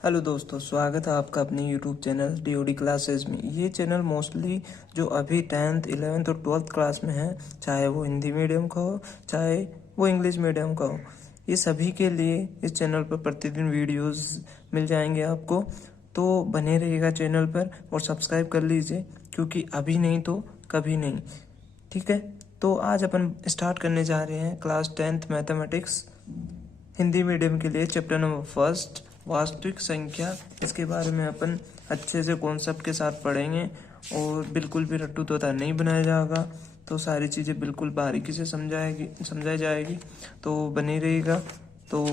Hello दोस्तों, स्वागत है आपका अपने यूट्यूब चैनल DOD क्लासेस में। ये चैनल मोस्टली जो अभी 10th 11th और 12th क्लास में है, चाहे वो हिंदी मीडियम का हो चाहे वो इंग्लिश मीडियम का हो, ये सभी के लिए इस चैनल पर प्रतिदिन वीडियोस मिल जाएंगे आपको। तो बने रहिएगा चैनल पर और सब्सक्राइब कर लीजिए, क्योंकि अभी नहीं तो कभी नहीं। ठीक है, तो आज अपन स्टार्ट करने जा रहे हैं class 10th mathematics Hindi medium के लिए चैप्टर नंबर फर्स्ट, वास्तविक संख्या। इसके बारे में अपन अच्छे से कॉन्सेप्ट के साथ पढ़ेंगे और बिल्कुल भी रट्टू तोता नहीं बनाया जाएगा। तो सारी चीज़ें बिल्कुल बारीकी से समझाई जाएगी, तो बनी रहेगा। तो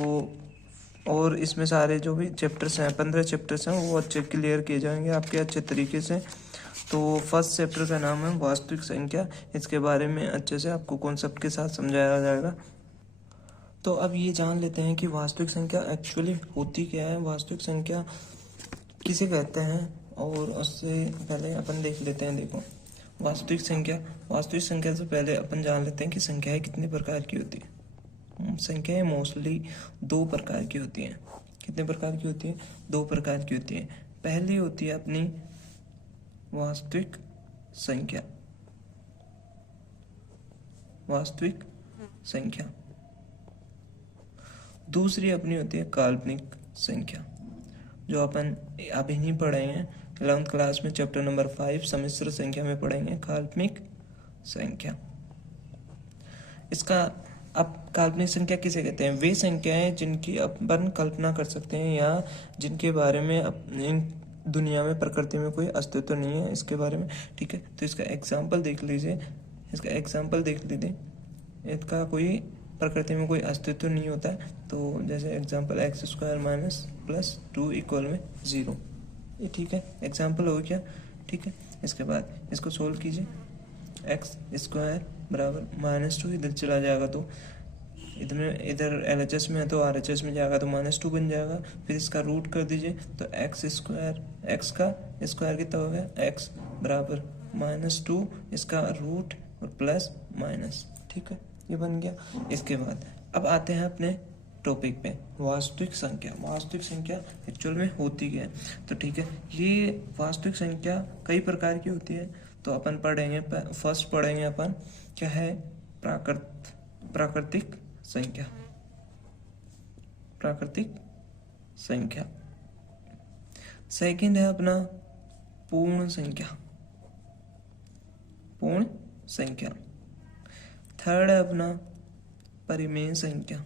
और इसमें सारे जो भी चैप्टर्स हैं, 15 चैप्टर्स हैं, वो अच्छे क्लियर किए जाएंगे आपके अच्छे तरीके से। तो फर्स्ट चैप्टर का नाम है वास्तविक संख्या। इसके बारे में अच्छे से आपको कॉन्सेप्ट के साथ समझाया जाएगा। तो अब ये जान लेते हैं कि वास्तविक संख्या एक्चुअली होती क्या है, वास्तविक संख्या किसे कहते हैं। और उससे पहले अपन देख लेते हैं, देखो वास्तविक संख्या से पहले अपन जान लेते हैं कि संख्याएं कितने प्रकार की होती है। संख्याएं मोस्टली 2 प्रकार की होती हैं। कितने प्रकार की होती है? 2 प्रकार की होती है। पहली होती है अपनी वास्तविक संख्या। दूसरी अपनी होती है काल्पनिक संख्या, जो अपन अभी नहीं पढ़ेंगे। 11th क्लास में चैप्टर नंबर 5 सम्मिश्र संख्या में पढ़ेंगे काल्पनिक संख्या। इसका अब काल्पनिक संख्या किसे कहते हैं? वे संख्याएं जिनकी अपन कल्पना कर सकते हैं या जिनके बारे में इन दुनिया में, प्रकृति में कोई अस्तित्व नहीं है इसके बारे में। ठीक है, तो इसका एग्जाम्पल देख लीजिए। इसका कोई प्रकृति में कोई अस्तित्व नहीं होता है। तो जैसे example x² minus plus 2 equal में 0। ये ठीक है, एग्जाम्पल हो गया। ठीक है, इसके बाद इसको सोल्व कीजिए। x² बराबर -2, इधर चला जाएगा तो इधर LHS में है तो RHS में जाएगा तो -2 बन जाएगा। फिर इसका रूट कर दीजिए तो x का स्क्वायर कितना हो गया? x बराबर -2, इसका रूट और प्लस माइनस। ठीक है, ये बन गया। इसके बाद अब आते हैं अपने टॉपिक पे, वास्तविक संख्या एक्चुअल में होती क्या है। तो ठीक है, ये वास्तविक संख्या कई प्रकार की होती है। तो अपन पढ़ेंगे, फर्स्ट पढ़ेंगे अपन क्या है? प्राकृतिक संख्या। सेकंड है अपना पूर्ण संख्या। थर्ड है अपना परिमेय संख्या।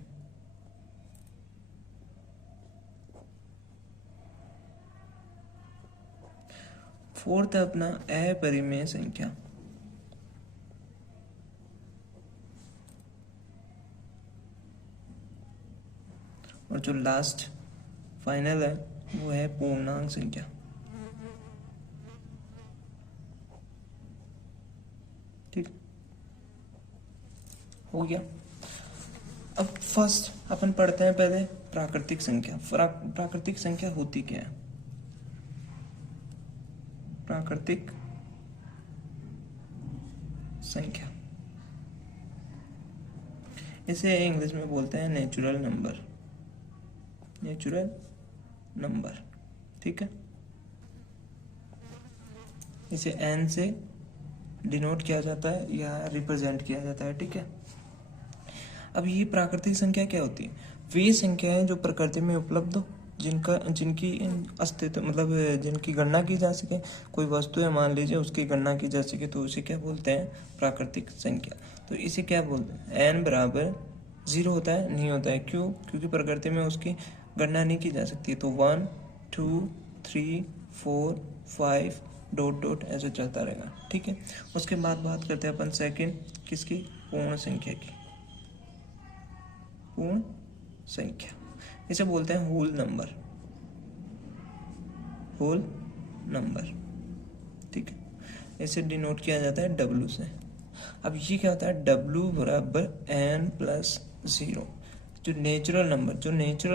फोर्थ है अपना अपरिमेय संख्या। और जो लास्ट फाइनल है वो है पूर्णांक संख्या। ठीक हो गया। अब फर्स्ट अपन पढ़ते हैं पहले प्राकृतिक संख्या। प्राकृतिक संख्या होती क्या है? प्राकृतिक संख्या, इसे इंग्लिश में बोलते हैं नेचुरल नंबर। ठीक है, इसे n से डिनोट किया जाता है या रिप्रेजेंट किया जाता है। ठीक है, अब ये प्राकृतिक संख्या क्या होती है? वे संख्याएं जो प्रकृति में उपलब्ध हो, जिनकी अस्तित्व मतलब जिनकी गणना की जा सके। कोई वस्तु है, मान लीजिए, उसकी गणना की जा सके तो उसे क्या बोलते हैं? प्राकृतिक संख्या। तो इसे क्या बोलते हैं? n बराबर 0 होता है? नहीं होता है। क्यों? क्योंकि प्रकृति में उसकी गणना नहीं की जा सकती। तो 1 2 3 4 5 ... ऐसे चलता रहेगा। ठीक है, उसके बाद बात करते हैं अपन सेकंड किसकी? पूर्ण संख्या की। पूर्ण संख्या, इसे बोलते हैं होल नंबर। ठीक है, इसे डिनोट किया जाता है W से। अब ये क्या होता है? W बराबर n+0। जो नेचुरल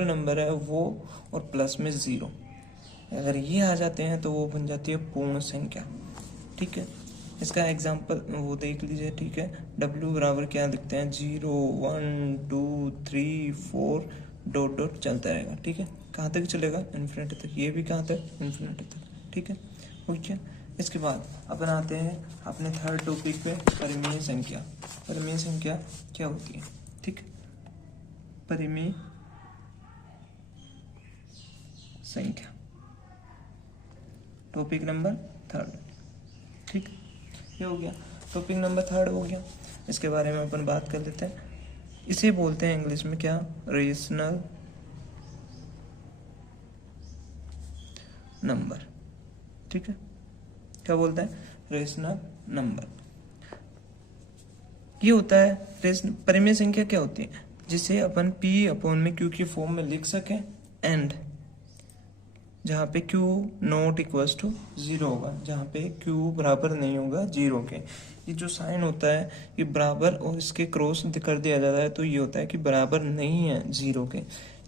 नंबर है वो और प्लस में 0, अगर ये आ जाते हैं तो वो बन जाती है पूर्ण संख्या। ठीक है, इसका एग्जाम्पल वो देख लीजिए। ठीक है, W बराबर क्या लिखते हैं? 0 1 2 3 4 डॉट डॉट चलता रहेगा, ठीक है। कहाँ तक चलेगा? इन्फिनिटी तक। ये भी कहाँ तक? इन्फिनिटी तक, ठीक है। ओके, इसके बाद अपन आते हैं अपने थर्ड टॉपिक पे, परिमेय संख्या। परिमेय संख्या क्या होती है? ठीक, परिमेय संख्या, टॉपिक नंबर थर्ड, ठीक। ये हो गया, टॉपिक नंबर थर्ड हो गया। इसके बारे में अपन बात कर लेते हैं। इसे बोलते हैं इंग्लिश में क्या? रेशनल नंबर, ठीक है। क्या बोलते हैं? Rational number. ये होता है परिमेय संख्या क्या होती है? जिसे अपन p अपॉन में q की फॉर्म में लिख सकें, एंड जहाँ पे q नॉट इक्वल्स टू 0 होगा, जहाँ पे q बराबर नहीं होगा 0 के। ये जो साइन होता है ये बराबर और इसके क्रॉस कर दिया जाता है, तो ये होता है कि बराबर नहीं है 0 के।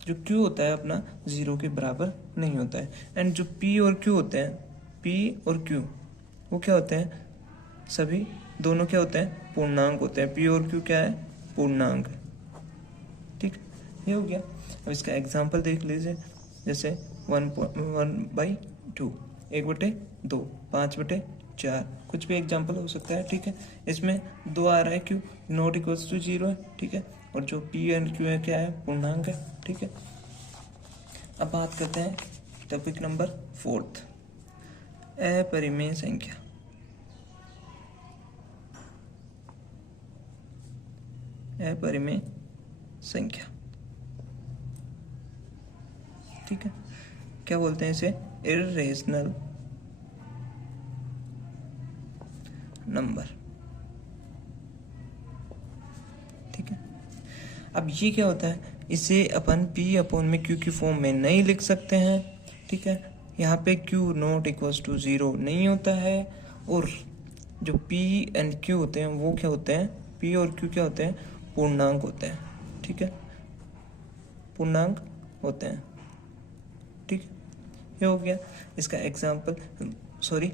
जो q होता है अपना 0 के बराबर नहीं होता है। एंड जो p और q होते हैं, p और q वो क्या होते हैं? सभी दोनों क्या होते हैं? पूर्णांक होते हैं। p और q क्या है? पूर्णांक, ठीक। ये हो गया। अब इसका एग्जाम्पल देख लीजिए, जैसे 1/2, 1/2, 5/4, कुछ भी एग्जाम्पल हो सकता है, ठीक है। इसमें 2 आ रहा है, q नॉट इक्वल्स टू 0 है, ठीक है। और जो p एंड q है क्या है? पूर्णांक है, ठीक है। अब बात करते हैं टॉपिक नंबर 4, अपरिमेय संख्या। अपरिमेय संख्या, ठीक है। क्या बोलते हैं इसे? इर्रेशनल नंबर, ठीक है। अब ये क्या होता है? इसे अपन p अपॉन में q की फॉर्म में नहीं लिख सकते हैं, ठीक है। यहाँ पे q नॉट इक्वल्स टू 0 नहीं होता है, और जो p एंड q होते हैं वो क्या होते हैं? p और q क्या होते हैं? पूर्णांक होते हैं, ठीक है। पूर्णांक होते हैं, ठीक है। ये हो गया। इसका एग्जाम्पल, सॉरी,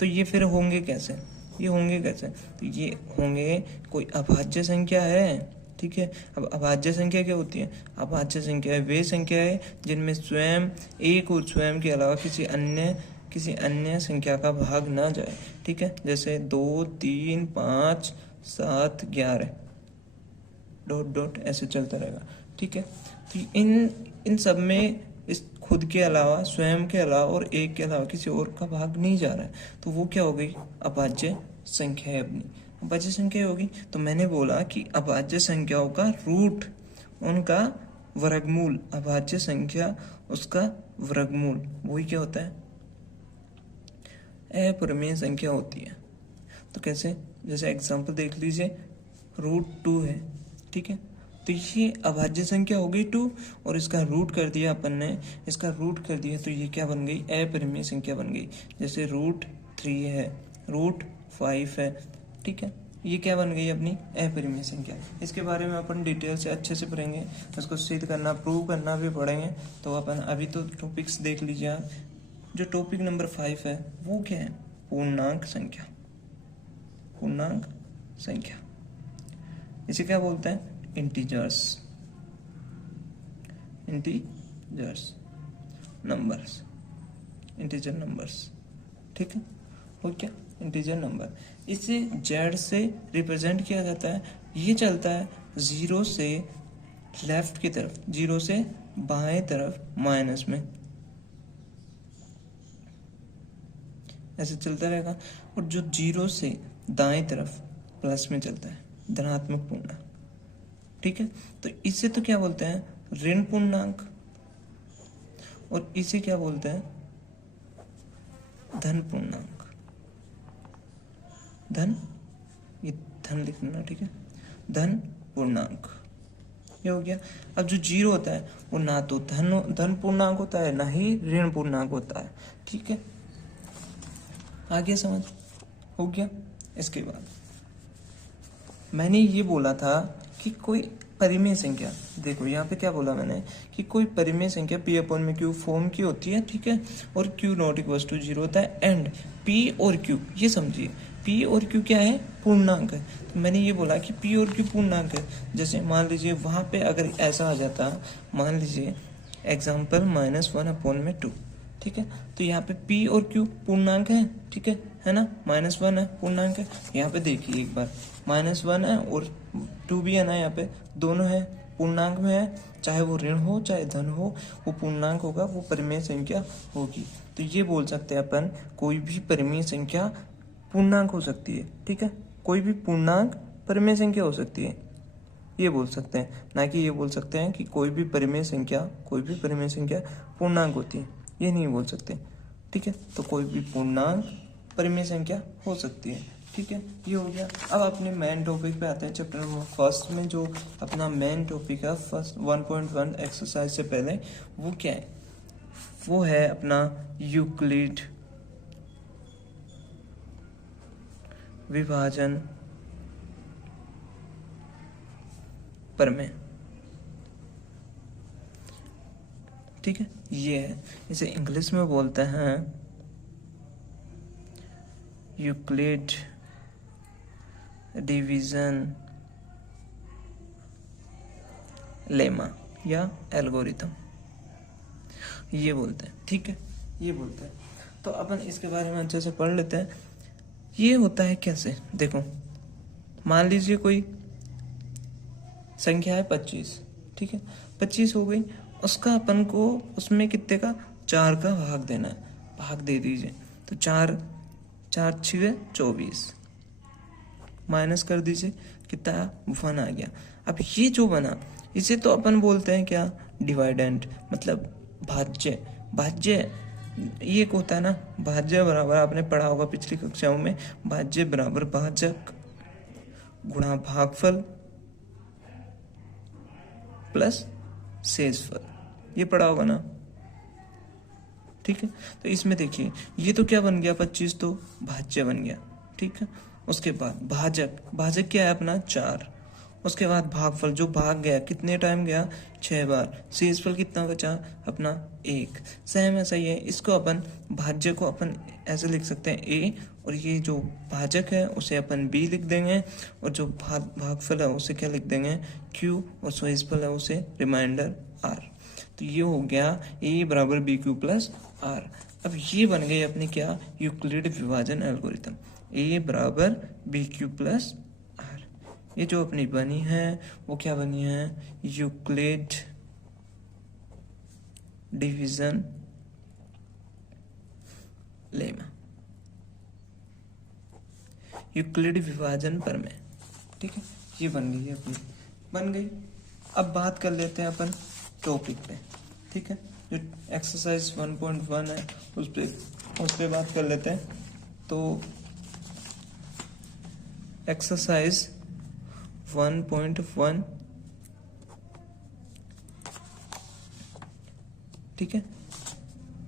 तो ये फिर होंगे कैसे? ये होंगे कैसे? तो ये होंगे, कोई अभाज्य संख्या है, ठीक है। अब अभाज्य संख्या क्या होती है? अभाज्य संख्या वे संख्या है जिनमें स्वयं एक और स्वयं के अलावा किसी अन्य संख्या का भाग ना जाए, ठीक है। जैसे 2, 3, 5, 7, 11 डॉट डॉट ऐसे चलता रहेगा, ठीक है। तो इन सब में इस खुद के अलावा, स्वयं के अलावा और एक के अलावा किसी और का भाग नहीं जा रहा है, तो वो क्या हो गई? अभाज्य संख्या है अपनी, अभाज्य संख्या होगी। तो मैंने बोला कि अभाज्य संख्याओं का रूट, उनका वर्गमूल, अभाज्य संख्या उसका वर्गमूल, वही क्या होता है? अपरिमेय संख्या होती है। तो कैसे? जैसे एग्जांपल देख लीजिए, √2 है, ठीक है। तो ये अभाज्य संख्या हो गई 2, और इसका रूट कर दिया अपन ने, इसका रूट कर दिया, तो ये क्या बन गई? अपरिमेय संख्या बन गई। जैसे √3 है, √5 है, ठीक है। ये क्या बन गई? अपनी अपरिमेय संख्या। इसके बारे में अपन डिटेल से अच्छे से पढ़ेंगे, इसको सिद्ध करना, प्रूव करना भी पढ़ेंगे। तो अपन अभी तो टॉपिक्स देख लीजिए आप। जो टॉपिक नंबर 5 है वो क्या है? पूर्णांक संख्या। पूर्णांक संख्या, इसे क्या बोलते हैं? Integers, integers numbers, integer numbers, ठीक है। और क्या? Integer number. इसे जेड से रिप्रेजेंट किया जाता है। ये चलता है 0 से लेफ्ट की तरफ, 0 से बाएं तरफ माइनस में, ऐसे चलता रहेगा। और जो 0 से दाएं तरफ प्लस में चलता है, धनात्मक पूर्णांक, ठीक है। तो इसे तो क्या बोलते हैं? ऋण पूर्णांक। और इसे क्या बोलते हैं? धन पूर्णांक। धन, ये धन लिखना, ठीक है, धन पूर्णांक। ये हो गया। अब जो 0 होता है वो ना तो धन पूर्णांक होता है, ना ही ऋण पूर्णांक होता है, ठीक है। आगे समझ हो गया। इसके बाद मैंने ये बोला था कि कोई परिमेय संख्या, देखो यहाँ पे क्या बोला मैंने कि कोई परिमेय संख्या p अपॉन में q फॉर्म की होती है, ठीक है, और q नॉट इक्वल टू 0 होता है, एंड p और q, ये समझिए, पी और क्यू क्या है, पूर्णांक है। तो मैंने ये बोला कि पी और क्यू पूर्णांक है। जैसे मान लीजिए वहाँ पे अगर ऐसा आ जाता, मान लीजिए एग्जाम्पल -1/2, ठीक है। तो यहाँ पे पी और क्यू पूर्णांक है, ठीक है ना, -1 है पूर्णांक है। यहाँ पे देखिए एक बार, -1 है और 2 भी है ना, यहाँ पे दोनों है पूर्णांक में है, चाहे वो ऋण हो चाहे धन हो, वो पूर्णांक होगा, वो परिमेय संख्या होगी। तो ये बोल सकते हैं अपन, कोई भी परिमेय संख्या पूर्णांक हो सकती है, ठीक है। कोई भी पूर्णांक परिमेय संख्या हो सकती है, ये बोल सकते हैं। ना कि ये बोल सकते हैं कि कोई भी परिमेय संख्या पूर्णांक होती है, ये नहीं बोल सकते, ठीक है। तो कोई भी पूर्णांक परिमेय संख्या हो सकती है, ठीक है। ये हो गया। अब अपने मेन टॉपिक पे आते हैं। चैप्टर नंबर फर्स्ट में जो अपना मेन टॉपिक है, फर्स्ट 1.1 एक्सरसाइज से पहले, वो क्या है, वो है अपना यूक्लिड विभाजन प्रमेय, ठीक है। ये है, इसे इंग्लिश में बोलते हैं यूक्लिड डिवीजन लेमा या एल्गोरिथम, ये बोलते हैं, ठीक है, ये बोलते हैं। तो अपन इसके बारे में अच्छे से पढ़ लेते हैं। ये होता है कैसे, देखो मान लीजिए कोई संख्या है 25, ठीक है, 25 हो गई, उसका अपन को उसमें कितने का, 4 का भाग देना है, भाग दे दीजिए। तो 4 6 24, माइनस कर दीजिए, कितना 1 आ गया। अब ये जो बना, इसे तो अपन बोलते हैं क्या, डिवाइडेंट, मतलब भाज्य। भाज्य ये एक होता है ना, भाज्य बराबर, आपने पढ़ा होगा पिछली कक्षाओं में, भाज्य बराबर भाजक गुणा भागफल प्लस शेषफल, ये पढ़ा होगा ना, ठीक है। तो इसमें देखिए ये तो क्या बन गया, 25 तो भाज्य बन गया, ठीक है। उसके बाद भाजक, भाजक क्या है अपना 4, उसके बाद भागफल जो भाग गया, कितने टाइम गया, 6 बार। शेषफल कितना बचा अपना 1। सेम ऐसा ही है, इसको अपन भाज्य को अपन ऐसे लिख सकते हैं a, और ये जो भाजक है उसे अपन b लिख देंगे, और जो भागफल है उसे क्या लिख देंगे q, और शेषफल है उसे रिमाइंडर r। तो ये हो गया a बराबर bq प्लस r। अब ये बन गई अपनी क्या, यूक्लिड विभाजन एल्गोरिथम, a बराबर bq प्लस r। ये जो अपनी बनी है वो क्या बनी है, यूक्लिड डिवीजन लेमा, यूक्लिड विभाजन प्रमेय, ठीक है। ये बन गई अपनी, बन गई। अब बात कर लेते हैं अपन टॉपिक पे, ठीक है। जो एक्सरसाइज 1.1 है उस पे बात कर लेते हैं। तो एक्सरसाइज 1.1, ठीक है।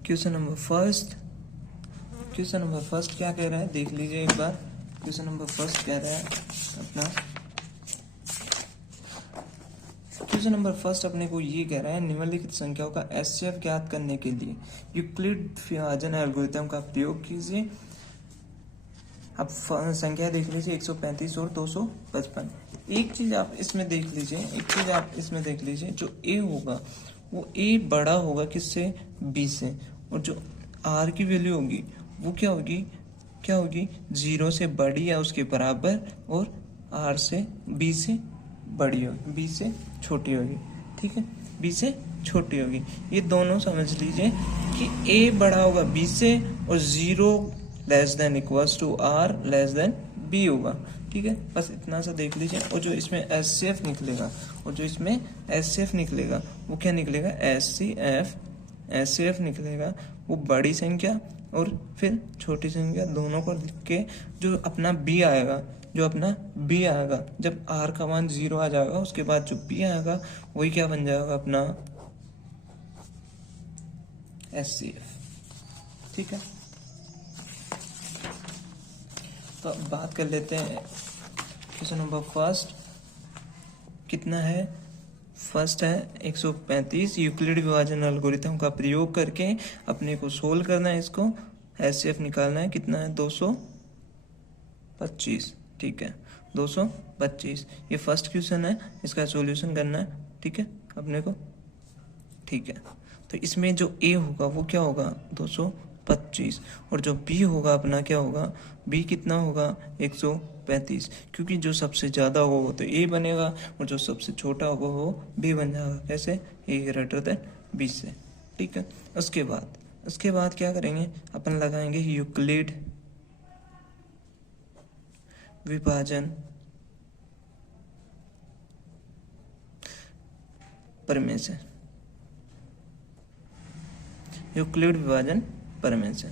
क्वेश्चन नंबर फर्स्ट क्या कह रहा है, देख लीजिए एक बार। क्वेश्चन नंबर फर्स्ट कह रहा है अपना, क्वेश्चन नंबर फर्स्ट अपने को ये कह रहा है, निम्नलिखित संख्याओं का एचसीएफ ज्ञात करने के लिए यूक्लिड विभाजन एल्गोरिथम का प्रयोग कीजिए। अब संख्या देख लीजिए 135 और 255। एक चीज आप इसमें देख लीजिए, जो ए होगा वो ए बड़ा होगा किससे, बी से, और जो आर की वैल्यू होगी वो क्या होगी 0 से बड़ी या उसके बराबर, और आर से बी से बड़ी होगी, बी से छोटी होगी, ठीक है, बी से छोटी होगी। ये दोनों समझ लीजिए कि ए बड़ा होगा बी से, और 0 less than equals to r less than b होगा, ठीक है। बस इतना सा देख लीजिए। और जो इसमें एचसीएफ निकलेगा, वो क्या निकलेगा, एचसीएफ निकलेगा, वो बड़ी संख्या और फिर छोटी संख्या दोनों को लिख के जो अपना बी आएगा, जब आर का मान 0 आ जाएगा, उसके बाद जो बी आएगा वही क्या बन जाएगा अपना एचसीएफ, ठीक है। तो अब बात कर लेते हैं क्वेश्चन नंबर फर्स्ट, कितना है, फर्स्ट है 135। यूक्लिड विभाजन एल्गोरिथम का प्रयोग करके अपने को सोल्व करना है, इसको एचसीएफ निकालना है, कितना है 225, ठीक है, 225। ये फर्स्ट क्वेश्चन है, इसका सॉल्यूशन करना है, ठीक है अपने को, ठीक है। तो इसमें जो ए होगा वो क्या होगा 225, और जो बी होगा अपना क्या होगा, बी कितना होगा 135, क्योंकि जो सबसे ज़्यादा होगा वो तो ए बनेगा और जो सबसे छोटा होगा वो बी बन जाएगा। कैसे, ए ग्रेटर देन बी से, ठीक है। उसके बाद क्या करेंगे, अपन लगाएंगे यूक्लिड विभाजन प्रमेय से, यूक्लिड विभाजन प्रमेय से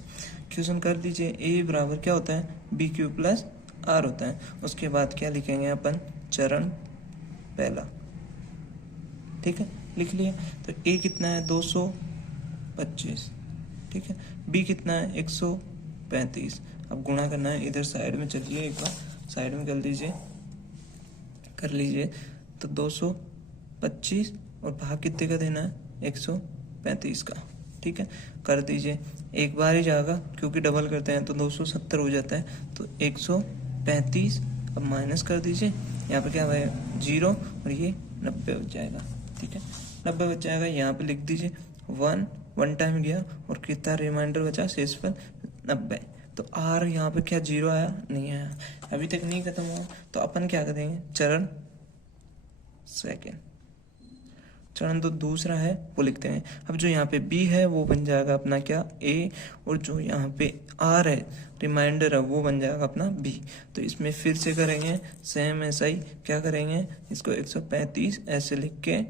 क्वेश्चन कर दीजिए। ए बराबर क्या होता है, बी क्यू प्लस आर होता है। उसके बाद क्या लिखेंगे अपन, चरण पहला, ठीक है, लिख लिया। तो ए कितना है 225, ठीक है, बी कितना है 135। अब गुणा करना है, इधर साइड में चलिए, एक बार साइड में कर लीजिए। तो 225 और भाग कितने का देना है 135 का, ठीक है, कर दीजिए। एक बार ही जाएगा क्योंकि डबल करते हैं तो 270 हो जाता है, तो 135। अब माइनस कर दीजिए, यहाँ पे क्या है 0 और ये 90 बच जाएगा, ठीक है, 90 बच जाएगा। यहाँ पे लिख दीजिए 1 टाइम गया और कितना रिमाइंडर बचा शेषफल 90। तो आर यहाँ पे क्या 0 आया, नहीं आया, अभी तक नहीं खत्म हुआ। तो अपन क्या करेंगे, चरण तो दूसरा है वो लिखते हैं। अब जो यहाँ पे बी है वो बन जाएगा अपना क्या ए, और जो यहाँ पे आर है रिमाइंडर है वो बन जाएगा अपना बी। तो इसमें फिर से करेंगे सेम ऐसा ही, क्या करेंगे इसको 135 ऐसे लिख के,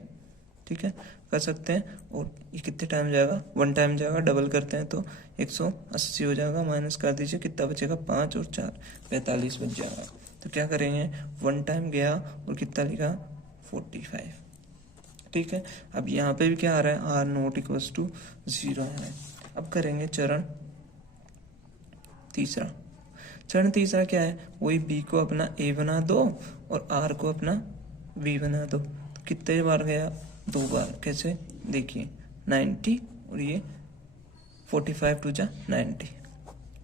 ठीक है, कर सकते हैं। और ये कितने टाइम जाएगा, 1 टाइम जाएगा, डबल करते हैं तो 180 हो जाएगा। माइनस कर दीजिए, कितना बचेगा 5 और 4 45 बच जाएगा। तो क्या करेंगे 1 टाइम गया और कितना लिखा 45, ठीक है। अब यहाँ पे भी क्या आ रहा है, आर नॉट इक्वल्स टू 0 है। अब करेंगे चरण तीसरा क्या है, वही बी को अपना ए बना दो और आर को अपना बी बना दो। तो कितने बार गया, 2 बार। कैसे, देखिए 90 और ये 45 टू जा 90,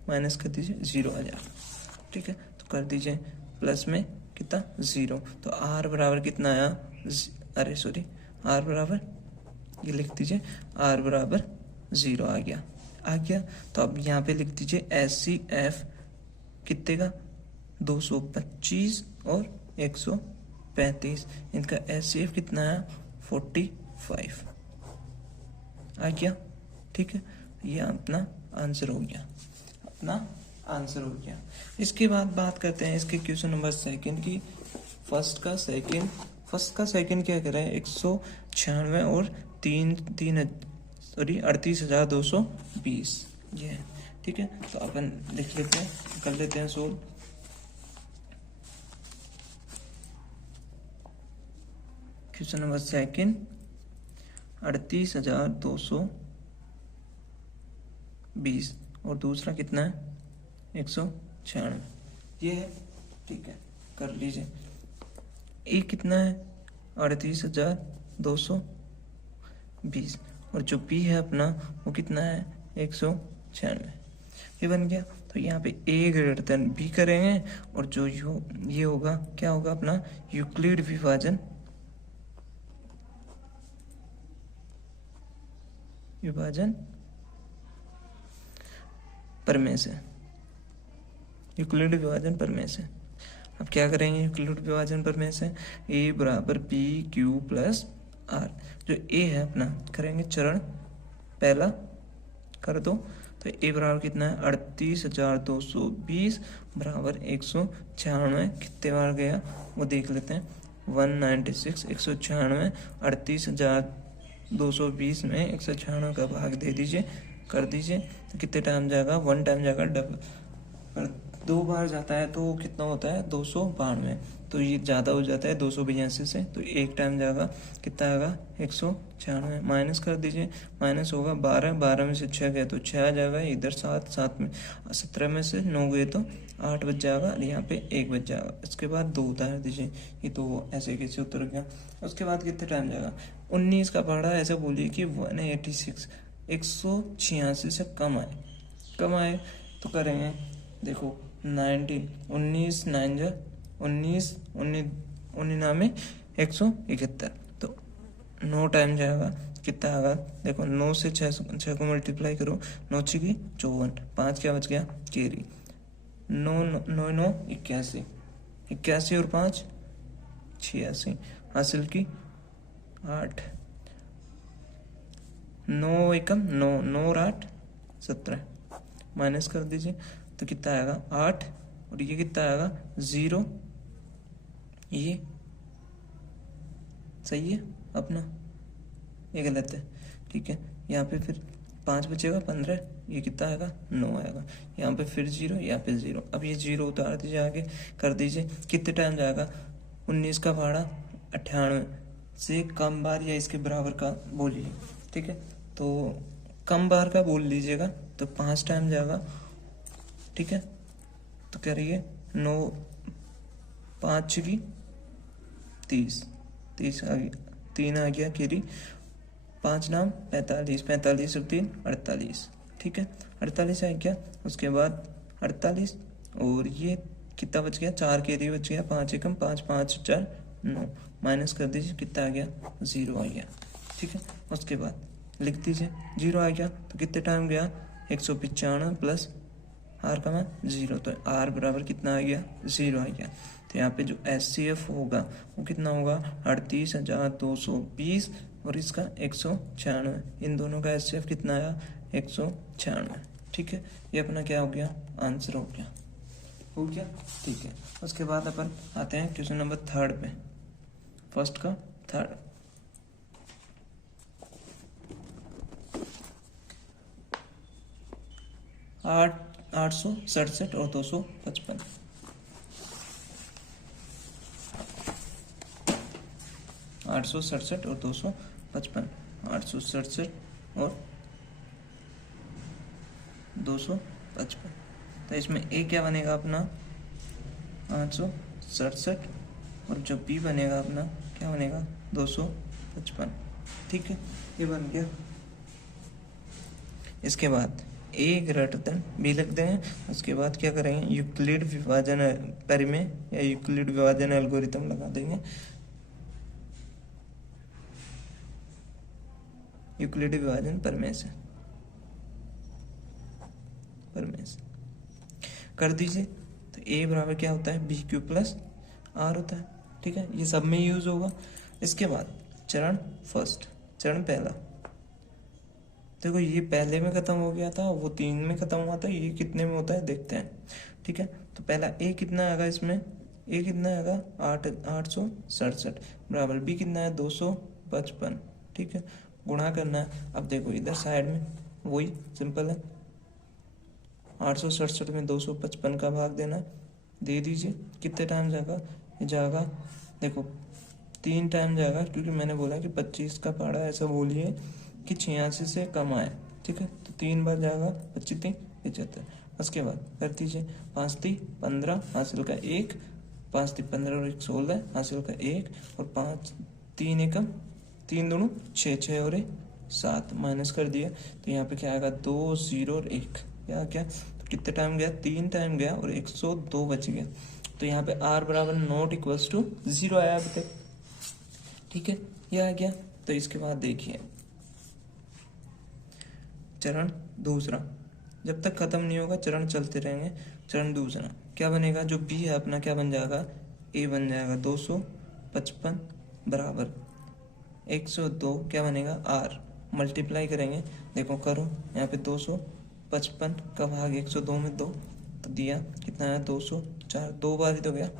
माइनस कर दीजिए 0 आ जाएगा, ठीक है। तो कर दीजिए प्लस में कितना 0, तो आर बराबर कितना आया, आर बराबर, ये लिख दीजिए आर बराबर 0 आ गया। तो अब यहाँ पे लिख दीजिए SCF कितने का 225 और 135, इनका SCF कितना है 45 आ गया, ठीक है। ये अपना आंसर हो गया। इसके बाद बात करते हैं इसके क्वेश्चन नंबर सेकंड की। फर्स्ट का सेकंड क्या कर रहा है, 196 और 38,220 ये है, ठीक है। तो अपन लिख लेते हैं, कर लेते हैं सोल्व। क्वेश्चन नंबर सेकंड 38,220 और दूसरा कितना है 196 ये है, ठीक है, कर लीजिए। ए कितना है 38,220 और जो बी है अपना वो कितना है 196, ये बन गया। तो यहाँ पे ए ग्रेटर देन बी करेंगे और जो ये होगा क्या होगा अपना यूक्लिड विभाजन प्रमेय से, यूक्लिड विभाजन प्रमेय से। अब क्या करेंगे यूक्लिड विभाजन प्रमेय से, ए बराबर पी क्यू प्लस आर। जो ए है अपना करेंगे चरण पहला, कर दो। तो ए बराबर कितना है 38,220 बराबर 196, कितने बार गया वो देख लेते हैं 196, 196 38,220 में 196 का भाग दे दीजिए, कर दीजिए। तो कितने टाइम जाएगा, 1 टाइम जाएगा, डबल 2 बार जाता है तो कितना होता है 292, तो ये ज़्यादा हो जाता है 282 से, तो 1 टाइम जाएगा, कितना आएगा 196। माइनस कर दीजिए, माइनस होगा 12 में से 6 गए तो 6 आ जाएगा, इधर 7 में 17 में से 9 गए तो 8 बच जाएगा और यहाँ पे 1 बच जाएगा। इसके बाद 2 उतार दीजिए, ये तो ऐसे कैसे उतर गया। उसके बाद कितने टाइम जाएगा 19 का पढ़ा, ऐसे बोलिए कि 186 186 से कम आए तो करेंगे, देखो 19, 19 9 जा 19, 19 171। तो 9 टाइम जाएगा, कितना आएगा देखो, 9 से 6 को मल्टीप्लाई करो, 9 6 की 54, 5 क्या बच गया केरी, 9 9 9 81, 81 और 5 86, हासिल की 8, 9 एकम 9, 9 और 8 17, माइनस कर दीजिए तो कितना आएगा 8, और ये कितना आएगा 0, ये सही है अपना, ये गलत है, ठीक है। यहाँ पे फिर 5 बचेगा 15, ये कितना आएगा 9 आएगा, यहाँ पे फिर 0, यहाँ पे 0, अब ये 0 उतार दीजिए, आगे कर दीजिए, कितने टाइम जाएगा 19 का भाड़ा 98 से कम बार या इसके बराबर का बोलिए, ठीक है। तो कम बार का बोल लीजिएगा तो 5 टाइम जाएगा, ठीक है। तो करिए 9 5 6 की 30, 30 आ गया, 3 आ गया केरी, 5 नाम 45, 45 और 3 48, ठीक है। 48 आ गया, उसके बाद 48 और ये कितना बच गया 4 केरी बच गया, 5 एकम 5 5 4 9, माइनस कर दीजिए कितना आ गया 0 आ गया, ठीक है। उसके बाद लिख दीजिए 0 आ गया तो कितने टाइम गया 195 प्लस आर का मान 0, तो आर बराबर कितना आ गया 0 आ गया। तो यहाँ पे जो SCF होगा वो कितना होगा 38,220 और इसका 196, इन दोनों का SCF कितना आया 196, ठीक है। ये अपना क्या हो गया आंसर हो गया, ठीक है। उसके बाद अपन आते हैं क्वेश्चन नंबर 3 पे, फर्स्ट का 3, 867 और 255, 867 और 255, 867 और 255, तो इसमें ए क्या बनेगा अपना 867 और जो बी बनेगा अपना क्या बनेगा 255, ठीक है। ये बन गया। इसके बाद ए ग्रेटर देन बी लिख देंगे, उसके बाद क्या करेंगे यूक्लिड विभाजन परिमेय या यूक्लिड विभाजन एल्गोरिथम लगा देंगे, यूक्लिड विभाजन परिमेय से कर दीजिए। तो ए बराबर क्या होता है BQ प्लस आर होता है, ठीक है। ये सब में यूज होगा। इसके बाद चरण पहला, देखो ये पहले में खत्म हो गया था, वो 3 में खत्म हुआ था, ये कितने में होता है देखते हैं, ठीक है। तो पहला ए कितना आएगा, इसमें ए कितना आएगा 867 बराबर बी कितना है 255, ठीक है। गुणा करना है, अब देखो इधर साइड में वही सिंपल है, 867 में 255 का भाग देना है, दे दीजिए। कितने टाइम जाएगा, ये जाएगा देखो 3 टाइम जाएगा, क्योंकि मैंने बोला कि 25 का पहाड़ा ऐसा बोलिए कि 86 से कम आए, ठीक है। तो 3 बार जाएगा, 25 3 75, उसके बाद कर दीजिए 5 3 15 हासिल का 1, 5 3 15 और 1 16 हासिल का 1, और 5 3 एकम 3 दूनी 6 6 और 1 7, माइनस कर दिया। तो यहाँ पे क्या आएगा 2 0 और 1, क्या क्या तो कितने टाइम गया 3 टाइम गया और 102 बच गया। तो यहाँ पे r बराबर नॉट इक्वल्स टू 0 आया अभी तक, ठीक है, ये आ गया। तो इसके बाद देखिए चरण दूसरा, जब तक खत्म नहीं होगा चरण चलते रहेंगे। चरण दूसरा क्या बनेगा, जो बी है अपना क्या बन जाएगा, ए बन जाएगा 255 बराबर 102, क्या बनेगा आर, मल्टीप्लाई करेंगे, देखो करो यहाँ पे 255 का भाग 102 में 2, तो दिया कितना है 204, 2 बार ही तो गया,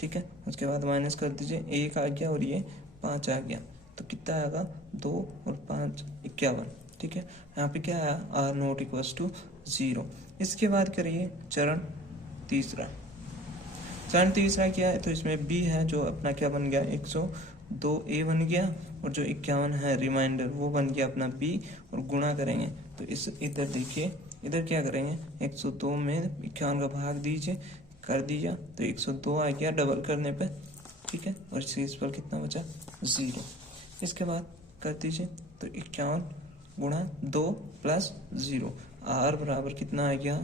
ठीक है। उसके बाद माइनस कर दीजिए, 1 आ गया और ये 5 आ गया, तो कितना आएगा 2 और 5 51, ठीक है। यहाँ पे क्या आया आर नॉट इक्वल्स टू 0। इसके बाद करिए चरण तीसरा क्या है, तो इसमें बी है जो अपना क्या बन गया 102 ए बन गया, और जो 51 है रिमाइंडर वो बन गया अपना बी, और गुणा करेंगे तो इस इधर देखिए, इधर क्या करेंगे 102 में 51 का भाग दीजिए, कर दिया तो 102 आ गया डबल करने पे, ठीक है। और शेष पर कितना बचा 0। इसके बाद कर दीजिए तो 51 गुणा 2 प्लस 0, आर बराबर कितना आ गया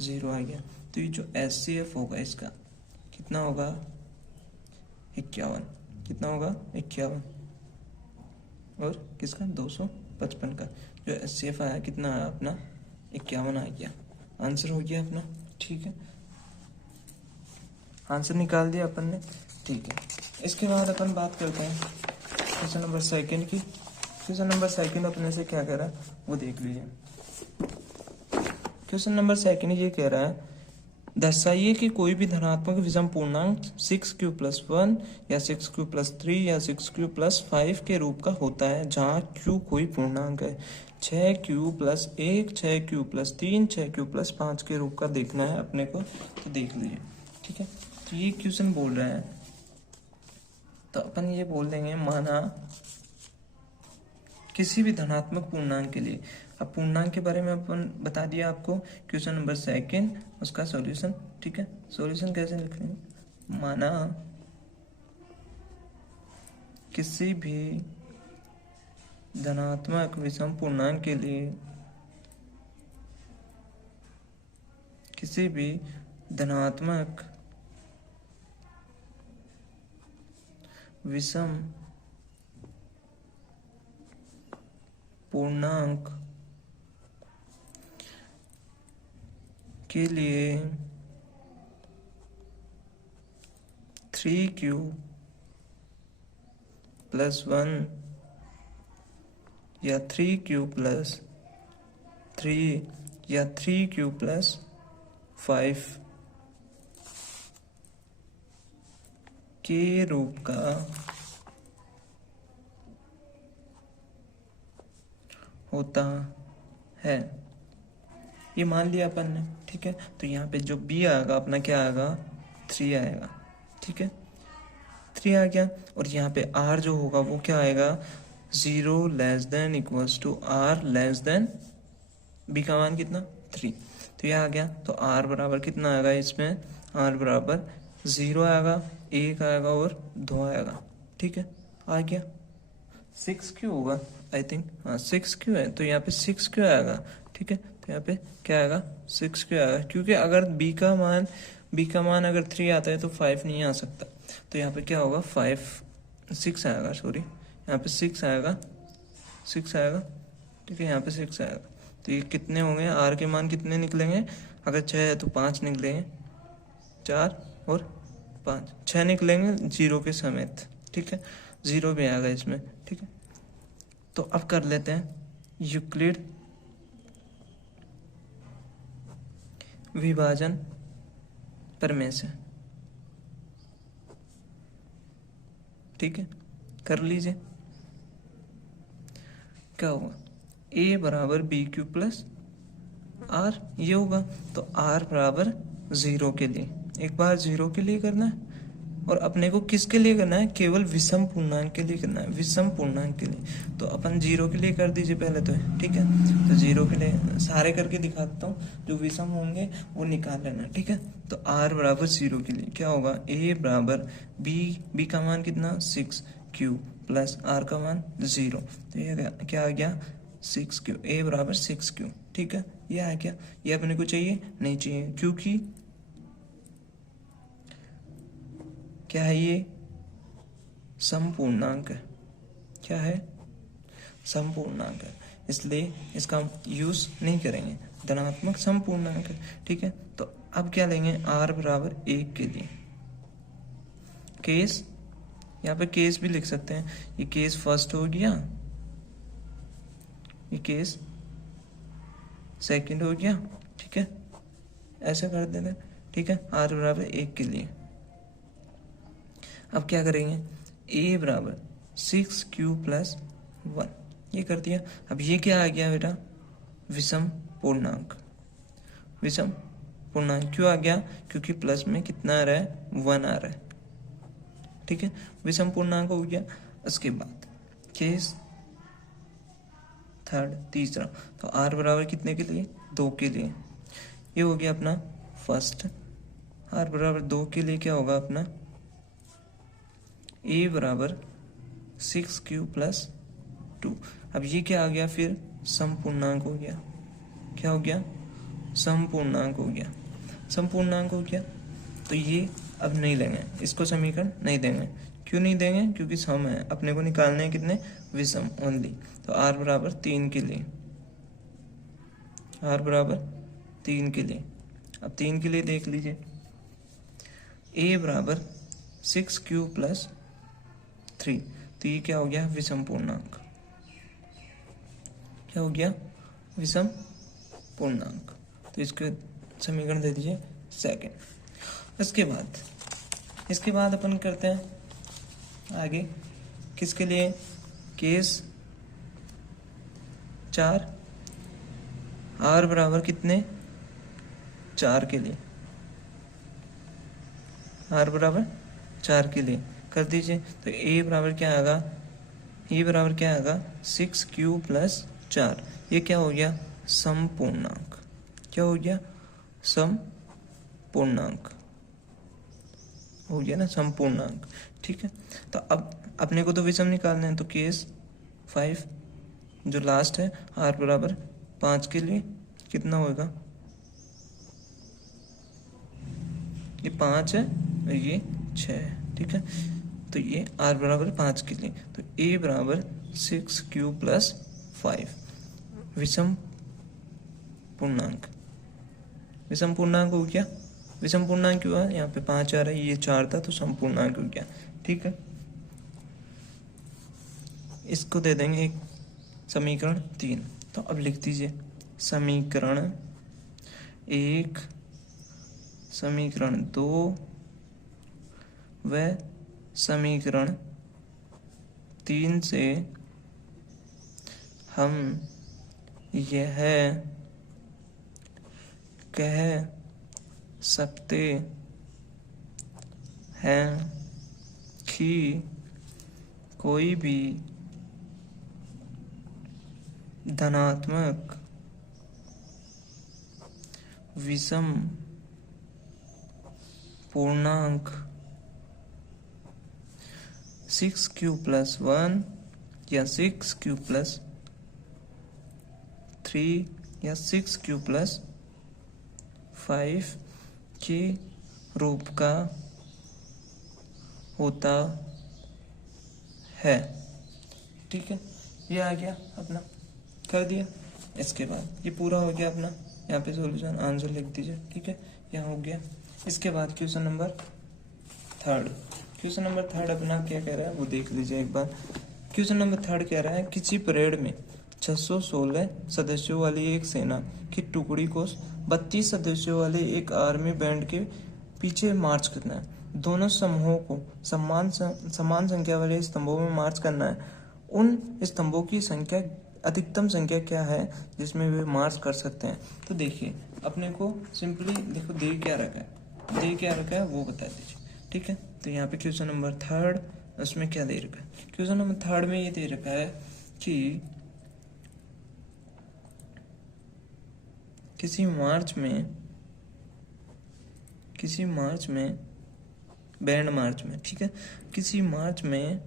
0 आ गया। तो ये जो HCF होगा इसका कितना होगा 51, कितना होगा 51, और किसका 255 का जो HCF आया कितना आया अपना 51 आ गया। आंसर हो गया अपना, ठीक है, आंसर निकाल दिया अपन ने, ठीक है। इसके बाद अपन बात करते हैं क्वेश्चन नंबर सेकंड की। क्वेश्चन नंबर सेकंड अपने से क्या कह रहा है वो देख लीजिए। क्वेश्चन नंबर सेकंड ये कह रहा है दर्शाइए कि कोई भी धनात्मक विषम पूर्णांक 6q+1 या 6q+3 या 6q+5 के रूप का होता है जहाँ q कोई पूर्णांक है। 6q+1, 6q+3, 6q+5 के रूप का देखना है अपने को, तो देख लीजिए, ठीक है। तो ये क्वेश्चन बोल रहे हैं, तो अपन ये बोल देंगे माना किसी भी धनात्मक पूर्णांक के लिए। अब पूर्णांक के बारे में अपन बता दिया आपको, क्वेश्चन नंबर सेकंड उसका सॉल्यूशन, ठीक है। सॉल्यूशन कैसे लिखेंगे, माना किसी भी धनात्मक विषम पूर्णांक के लिए, किसी भी धनात्मक विषम पूर्णांक के लिए 3q+1 या 3q+3 या 3q+5 के रूप का होता है, ये मान लिया अपन ने, ठीक है। तो यहाँ पे जो b आएगा अपना क्या आएगा 3 आएगा, ठीक है, 3 आ गया। और यहाँ पे r जो होगा वो क्या आएगा 0 < r b का मान कितना 3, तो ये आ गया। तो r बराबर कितना आएगा इसमें, r बराबर 0 आएगा, 1 आएगा और 2 आएगा, ठीक है, आ गया। 6q होगा आई थिंक, हाँ 6q है, तो यहाँ पे 6q आएगा, ठीक है। तो यहाँ पे क्या आएगा 6q आएगा, क्योंकि अगर b का मान अगर 3 आता है तो 5 नहीं आ सकता, तो यहाँ पे क्या होगा 6 आएगा, सॉरी यहाँ पे 6 आएगा, ठीक है, यहाँ पे 6 आएगा। तो ये कितने होंगे, r के मान कितने निकलेंगे, अगर 6 है तो 5 निकलेंगे, 4 और 5, 6 निकलेंगे 0 के समेत, ठीक है, 0 भी आएगा इसमें, ठीक है। तो अब कर लेते हैं यूक्लिड विभाजन प्रमेय से, ठीक है, कर लीजिए। क्या होगा a बराबर BQ+R, ये होगा। तो r बराबर 0 के लिए, एक बार 0 के लिए करना है, और अपने को किसके लिए करना है, केवल विषम पूर्णांक के लिए करना है, विषम पूर्णांक के लिए। तो अपन 0 के लिए कर दीजिए पहले तो, ठीक है। तो 0 के लिए सारे करके दिखाता हूँ, जो विषम होंगे वो निकाल लेना, ठीक है। तो r बराबर 0 के लिए क्या होगा, a बराबर b का मान कितना 6q प्लस r का मान 0, तो ये क्या आ गया 6q, a बराबर 6q, ठीक है, ये आ गया। ये अपने को चाहिए नहीं चाहिए, क्योंकि क्या है ये समपूर्णांक है, क्या है समपूर्णांक है, इसलिए इसका यूज नहीं करेंगे, धनात्मक समपूर्णांक है, ठीक है। तो अब क्या लेंगे, r बराबर 1 के लिए केस, यहाँ पे केस भी लिख सकते हैं, ये केस फर्स्ट हो गया, ये केस सेकंड हो गया, ठीक है, ऐसे कर देते, ठीक है, r बराबर 1 के लिए। अब क्या करेंगे, a बराबर 6q+1, ये कर दिया। अब ये क्या आ गया बेटा, विषम पूर्णांक, विषम पूर्णांक क्यों आ गया, क्योंकि प्लस में कितना आ रहा है 1 आ रहा है, ठीक है, विषम पूर्णांक हो गया। उसके बाद केस थर्ड, तीसरा, तो r बराबर कितने के लिए 2 के लिए, ये हो गया अपना फर्स्ट। r बराबर 2 के लिए क्या होगा अपना, a बराबर 6q+2। अब ये क्या आ गया, फिर समपूर्णांक हो गया, क्या हो गया समपूर्णांक हो गया। समपूर्णांक हो गया। तो ये अब नहीं लेंगे, इसको समीकरण नहीं देंगे। क्यों नहीं देंगे? क्योंकि सम है, अपने को निकालने हैं कितने? विषम ओनली। तो r बराबर 3 के लिए, r बराबर 3 के लिए, अब 3 के लिए देख लीजिए, a बराबर 6q प्लस 3। तो ये क्या हो गया? विषम पूर्णांक। क्या हो गया? विषम पूर्णांक। तो इसके समीकरण दे दीजिए सेकंड। इसके बाद अपन करते हैं आगे किसके लिए? केस 4, r बराबर कितने? 4 के लिए, r बराबर 4 के लिए कर दीजिए। तो a बराबर क्या आएगा? a बराबर क्या आएगा? 6q plus 4। ये क्या हो गया? समपूर्णांक। क्या हो गया? समपूर्णांक हो गया ना, समपूर्णांक। ठीक है, तो अब अपने को तो विषम निकालना है। तो केस 5 जो लास्ट है, r बराबर 5 के लिए कितना होगा? ये 5 है और ये 6 है। ठीक है, तो ये r बराबर 5 के लिए, तो a बराबर 6q प्लस 5 विषम पूर्णांक। विषम पूर्णांक हो गया। विषम पूर्णांक क्यों है? यहाँ पे 5 आ रहा है, ये 4 था, तो समपूर्णांक हो गया। ठीक है, इसको दे देंगे एक समीकरण 3। तो अब लिख दीजिए समीकरण 1, समीकरण 2 व समीकरण 3 से हम यह कह सकते हैं कि कोई भी धनात्मक विषम पूर्णांक 6q प्लस 1 या 6q प्लस 3 या 6q प्लस 5 के रूप का होता है। ठीक है, ये आ गया अपना, कर दिया। इसके बाद ये पूरा हो गया अपना, यहाँ पे सॉल्यूशन आंसर लिख दीजिए। ठीक है, यहाँ हो गया। इसके बाद क्वेश्चन नंबर 3। क्वेश्चन नंबर 3 अपना क्या कह रहा है वो देख लीजिए एक बार। क्वेश्चन नंबर 3 कह रहा है किसी परेड में 616 सदस्यों वाली एक सेना की टुकड़ी को 32 सदस्यों वाले एक आर्मी बैंड के पीछे मार्च करना है। दोनों समूहों को समान संख्या वाले स्तंभों में मार्च करना है। उन स्तंभों की संख्या, अधिकतम संख्या क्या है जिसमें वे मार्च कर सकते हैं? तो देखिए, अपने को सिंपली देखो दे क्या रखा है वो बता दीजिए। ठीक है, तो यहाँ पे क्वेश्चन नंबर 3 उसमें क्या दे रखा है? क्वेश्चन नंबर 3 में ये दे रखा है कि किसी मार्च में बैंड मार्च में, ठीक है, किसी मार्च में,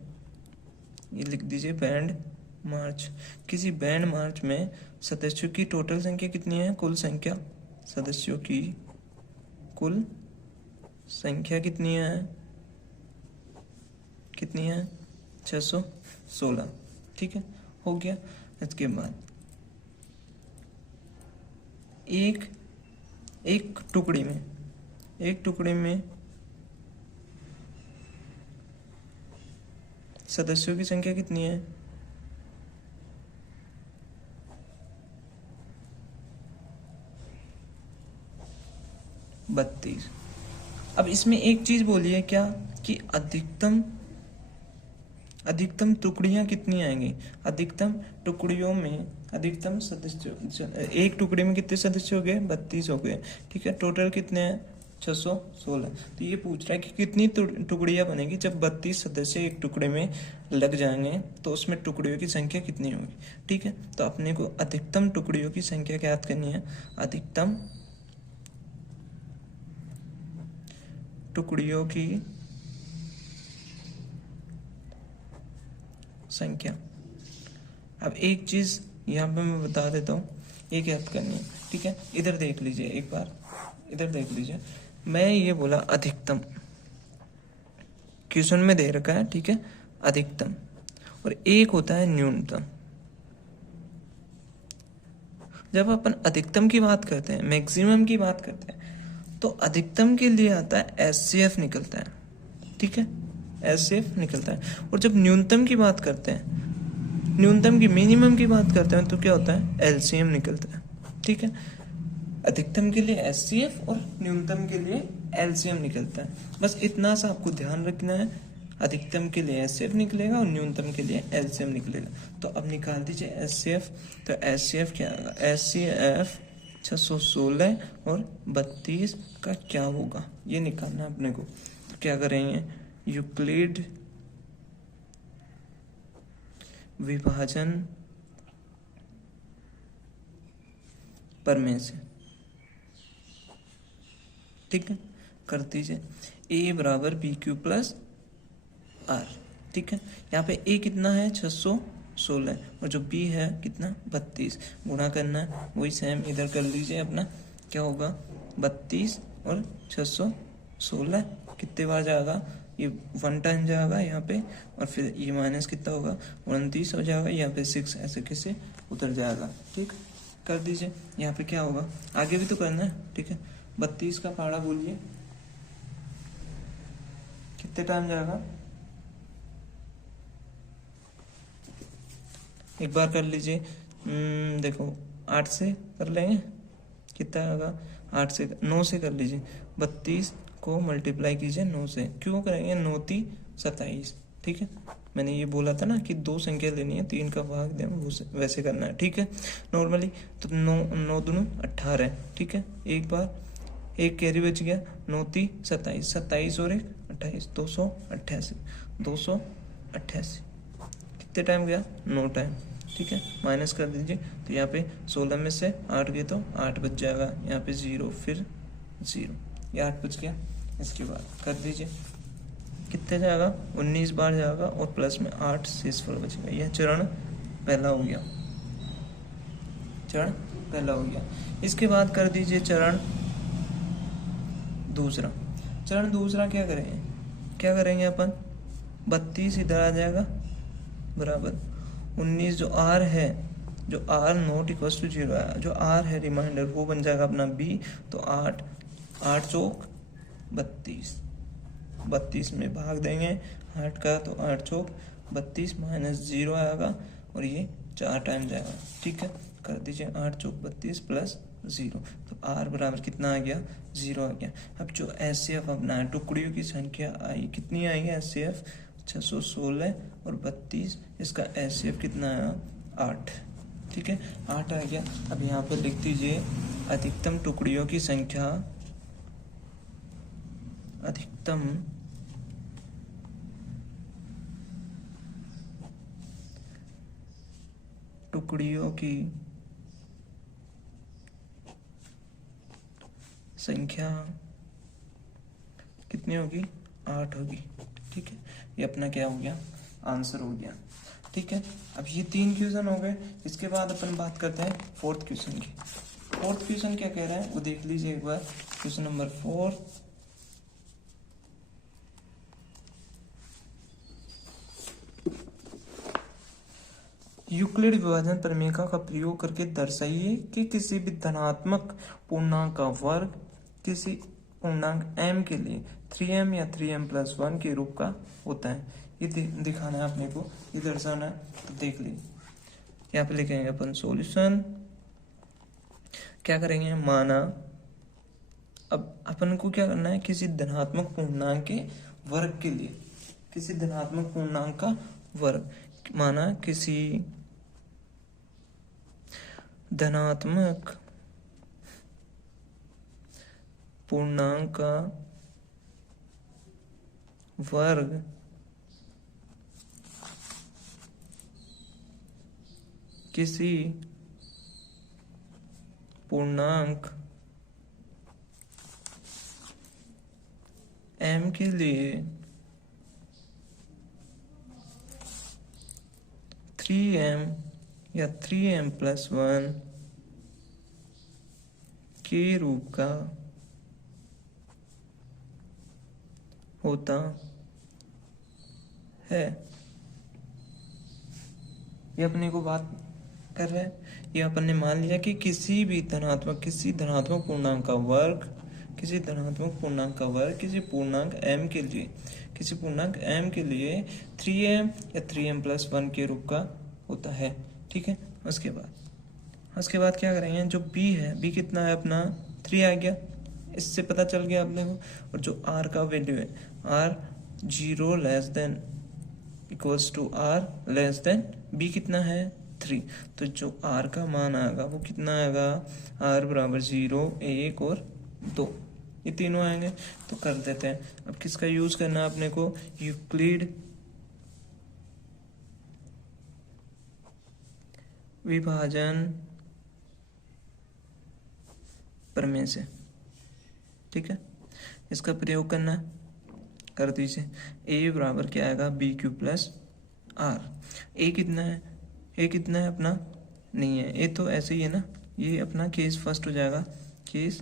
ये लिख दीजिए बैंड मार्च, किसी बैंड मार्च में सदस्यों की टोटल संख्या कितनी है? कुल संख्या सदस्यों की कुल संख्या कितनी है? 616। ठीक है, हो गया। इसके बाद एक टुकड़ी में सदस्यों की संख्या कितनी है? 32। अब इसमें एक चीज बोली है क्या कि अधिकतम टुकड़ियां कितनी आएंगी? अधिकतम टुकड़ियों में अधिकतम सदस्य, एक टुकड़ी में कितने सदस्य हो गए? 32 हो गए। ठीक है, टोटल कितने हैं? 616। तो ये पूछ रहा है कि कितनी टुकड़ियां बनेगी जब 32 सदस्य एक टुकड़े में लग जाएंगे, तो उसमें टुकड़ियों की संख्या कितनी होगी? ठीक है, तो अपने को अधिकतम टुकड़ियों की संख्या ज्ञात करनी है। अधिकतम टुकड़ियों की संख्या। अब एक चीज यहाँ पे मैं बता देता हूँ, ये ज्ञात करनी है। ठीक है, इधर देख लीजिए एक बार, इधर देख लीजिए, मैं ये बोला अधिकतम, क्वेश्चन में दे रखा है, ठीक है, अधिकतम, और एक होता है न्यूनतम। जब अपन अधिकतम की बात करते हैं, मैक्सिमम की बात करते हैं, तो अधिकतम के लिए आता है एचसीएफ निकलता है, ठीक है, एचसीएफ निकलता है। और जब न्यूनतम की बात करते हैं, न्यूनतम की, मिनिमम की बात करते हैं, तो क्या होता है, एलसीएम निकलता है, ठीक है। अधिकतम के लिए एचसीएफ और न्यूनतम के लिए एलसीएम निकलता है। बस इतना सा आपको ध्यान रखना है, अधिकतम के लिए एचसीएफ निकलेगा और न्यूनतम के लिए एलसीएम निकलेगा। तो अब निकाल दीजिए एचसीएफ, तो एचसीएफ क्या होगा, एचसीएफ 616 और 32 का क्या होगा, ये निकालना है अपने को। तो क्या करेंगे, यूक्लिड विभाजन प्रमेय से, ठीक है, कर दीजिए ए बराबर बी क्यू प्लस आर, ठीक है। यहाँ पे ए कितना है, 616, और जो बी है कितना, 32, गुणा करना है, वही सेम इधर कर लीजिए अपना, क्या होगा, 32 और 616, कितने बार जाएगा, ये 1 टाइम जाएगा यहाँ पे, और फिर ये माइनस कितना होगा, 29 हो जाएगा, यहाँ पे 6 ऐसे कैसे उतर जाएगा, ठीक, कर दीजिए। यहाँ पे क्या होगा, आगे भी तो करना है, ठीक है। 32 का पहाड़ा बोलिए, कितने टाइम जाएगा, एक बार कर लीजिए। देखो 8 से कर लेंगे, कितना आएगा, 8 से 9 से कर लीजिए, 32 को मल्टीप्लाई कीजिए 9 से, क्यों करेंगे, 9 3 27, ठीक है। मैंने ये बोला था ना कि 2 संख्या लेनी है, 3 का भाग दें, वैसे करना है, ठीक है, नॉर्मली। तो 9 दूनी 18, ठीक है, एक बार एक कैरी बच गया, 9 3 27, 27 और 1 28, 288, 288, कितने टाइम गया, 9 टाइम, ठीक है, माइनस कर दीजिए। तो यहाँ पे 16 में से 8 गए तो 8 बच जाएगा, यहाँ पे 0 फिर 0, ये 8 बच गया। इसके बाद कर दीजिए, कितने जाएगा, 19 बार जाएगा, और प्लस में 8 शेषफल बचेगा। यह चरण पहला हो गया, चरण पहला हो गया। इसके बाद कर दीजिए चरण दूसरा। चरण दूसरा क्या करेंगे, क्या करेंगे अपन, 32 इधर आ जाएगा बराबर 19, जो आर है, जो आर नॉट इक्वल टू 0 है, जो आर है रिमाइंडर, वो बन जाएगा अपना बी। तो 8 8 चौक 32, 32 में भाग देंगे 8 का, तो 8 चौक 32 माइनस 0 आएगा, और ये 4 टाइम जाएगा, ठीक है, कर दीजिए 8 चौक 32 प्लस 0, तो आर बराबर कितना आ गया, 0 आ गया। अब जो एचसीएफ अपना है, टुकड़ियों की संख्या आई, कितनी आई है, एचसीएफ 616 और 32, इसका एचसीएफ कितना आया, 8, ठीक है, 8 आ गया। अब यहाँ पे लिख दीजिए अधिकतम टुकड़ियों की संख्या, अधिकतम टुकड़ियों की संख्या कितनी होगी, 8 होगी, ठीक है। ये अपना क्या हो गया, आंसर हो गया, ठीक है। अब ये 3 क्वेश्चन हो गए। इसके बाद अपन बात करते हैं 4th क्वेश्चन की। 4th क्वेश्चन क्या कह रहा है वो देख लीजिए एक बार। क्वेश्चन नंबर 4, यूक्लिड विभाजन प्रमेय का प्रयोग करके दर्शाइए कि किसी भी धनात्मक पूर्णांक का वर्ग किसी पूर्णांक m के लिए 3m या 3m+1 के रूप का होता है। ये दिखाना है अपने को, ये दर्शाना है। तो देख लीजिए, यहाँ पे लिखेंगे अपन सॉल्यूशन, क्या करेंगे, माना, अब अपन को क्या करना है, किसी धनात्मक पूर्णांक के वर्ग के लिए, किसी धनात्मक पूर्णांक का वर्ग, माना किसी धनात्मक पूर्णांक का वर्ग किसी पूर्णांक m के लिए 3m या 3m+1 के रूप का होता है। ये अपने को बात कर रहे हैं, ये अपन ने मान लिया कि किसी धनात्मक पूर्णांक का वर्ग किसी पूर्णांक m के लिए 3m या 3m+1 के रूप का होता है। ठीक है, उसके बाद क्या करेंगे, जो b है, b कितना है अपना 3 आ गया, इससे पता चल गया अपने को। और जो r का वैल्यू है, r 0 लेस देन b कितना है 3, तो जो r का मान आएगा वो कितना आएगा, r बराबर 0, 1 और 2, ये तीनों आएंगे। तो कर देते हैं। अब किसका यूज करना है अपने को, यूक्लिड विभाजन प्रमेय से। ठीक है, इसका प्रयोग करना है, कर दीजिए। a बराबर क्या आएगा, BQ प्लस r। a कितना है अपना, नहीं है a तो ऐसे ही है ना, ये अपना केस फर्स्ट हो जाएगा। केस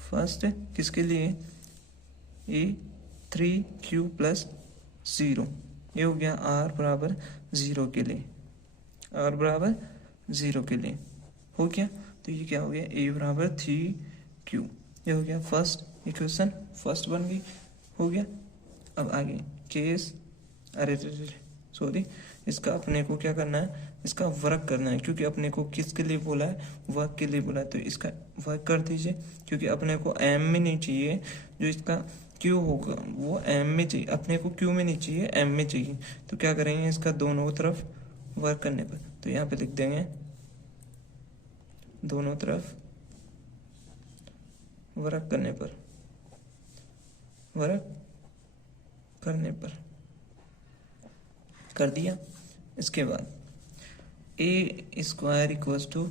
फर्स्ट किसके लिए, a 3q प्लस 0, ये हो गया r बराबर 0 के लिए, हो गया। तो ये क्या हो गया, a बराबर 3q, ये हो गया फर्स्ट इक्वेशन, फर्स्ट बन गई, हो गया। अब आगे केस, इसका अपने को क्या करना है, इसका वर्ग करना है, क्योंकि अपने को किसके लिए बोला है, वर्ग के लिए बोला है। तो इसका वर्ग कर दीजिए, क्योंकि अपने को m में नहीं चाहिए, जो इसका q होगा वो m में चाहिए, अपने को q में नहीं चाहिए, m में चाहिए। तो क्या करेंगे, इसका दोनों तरफ वर्ग करने पर, तो यहाँ पे लिख देंगे दोनों तरफ वर्ग करने पर कर दिया। इसके बाद a square equals to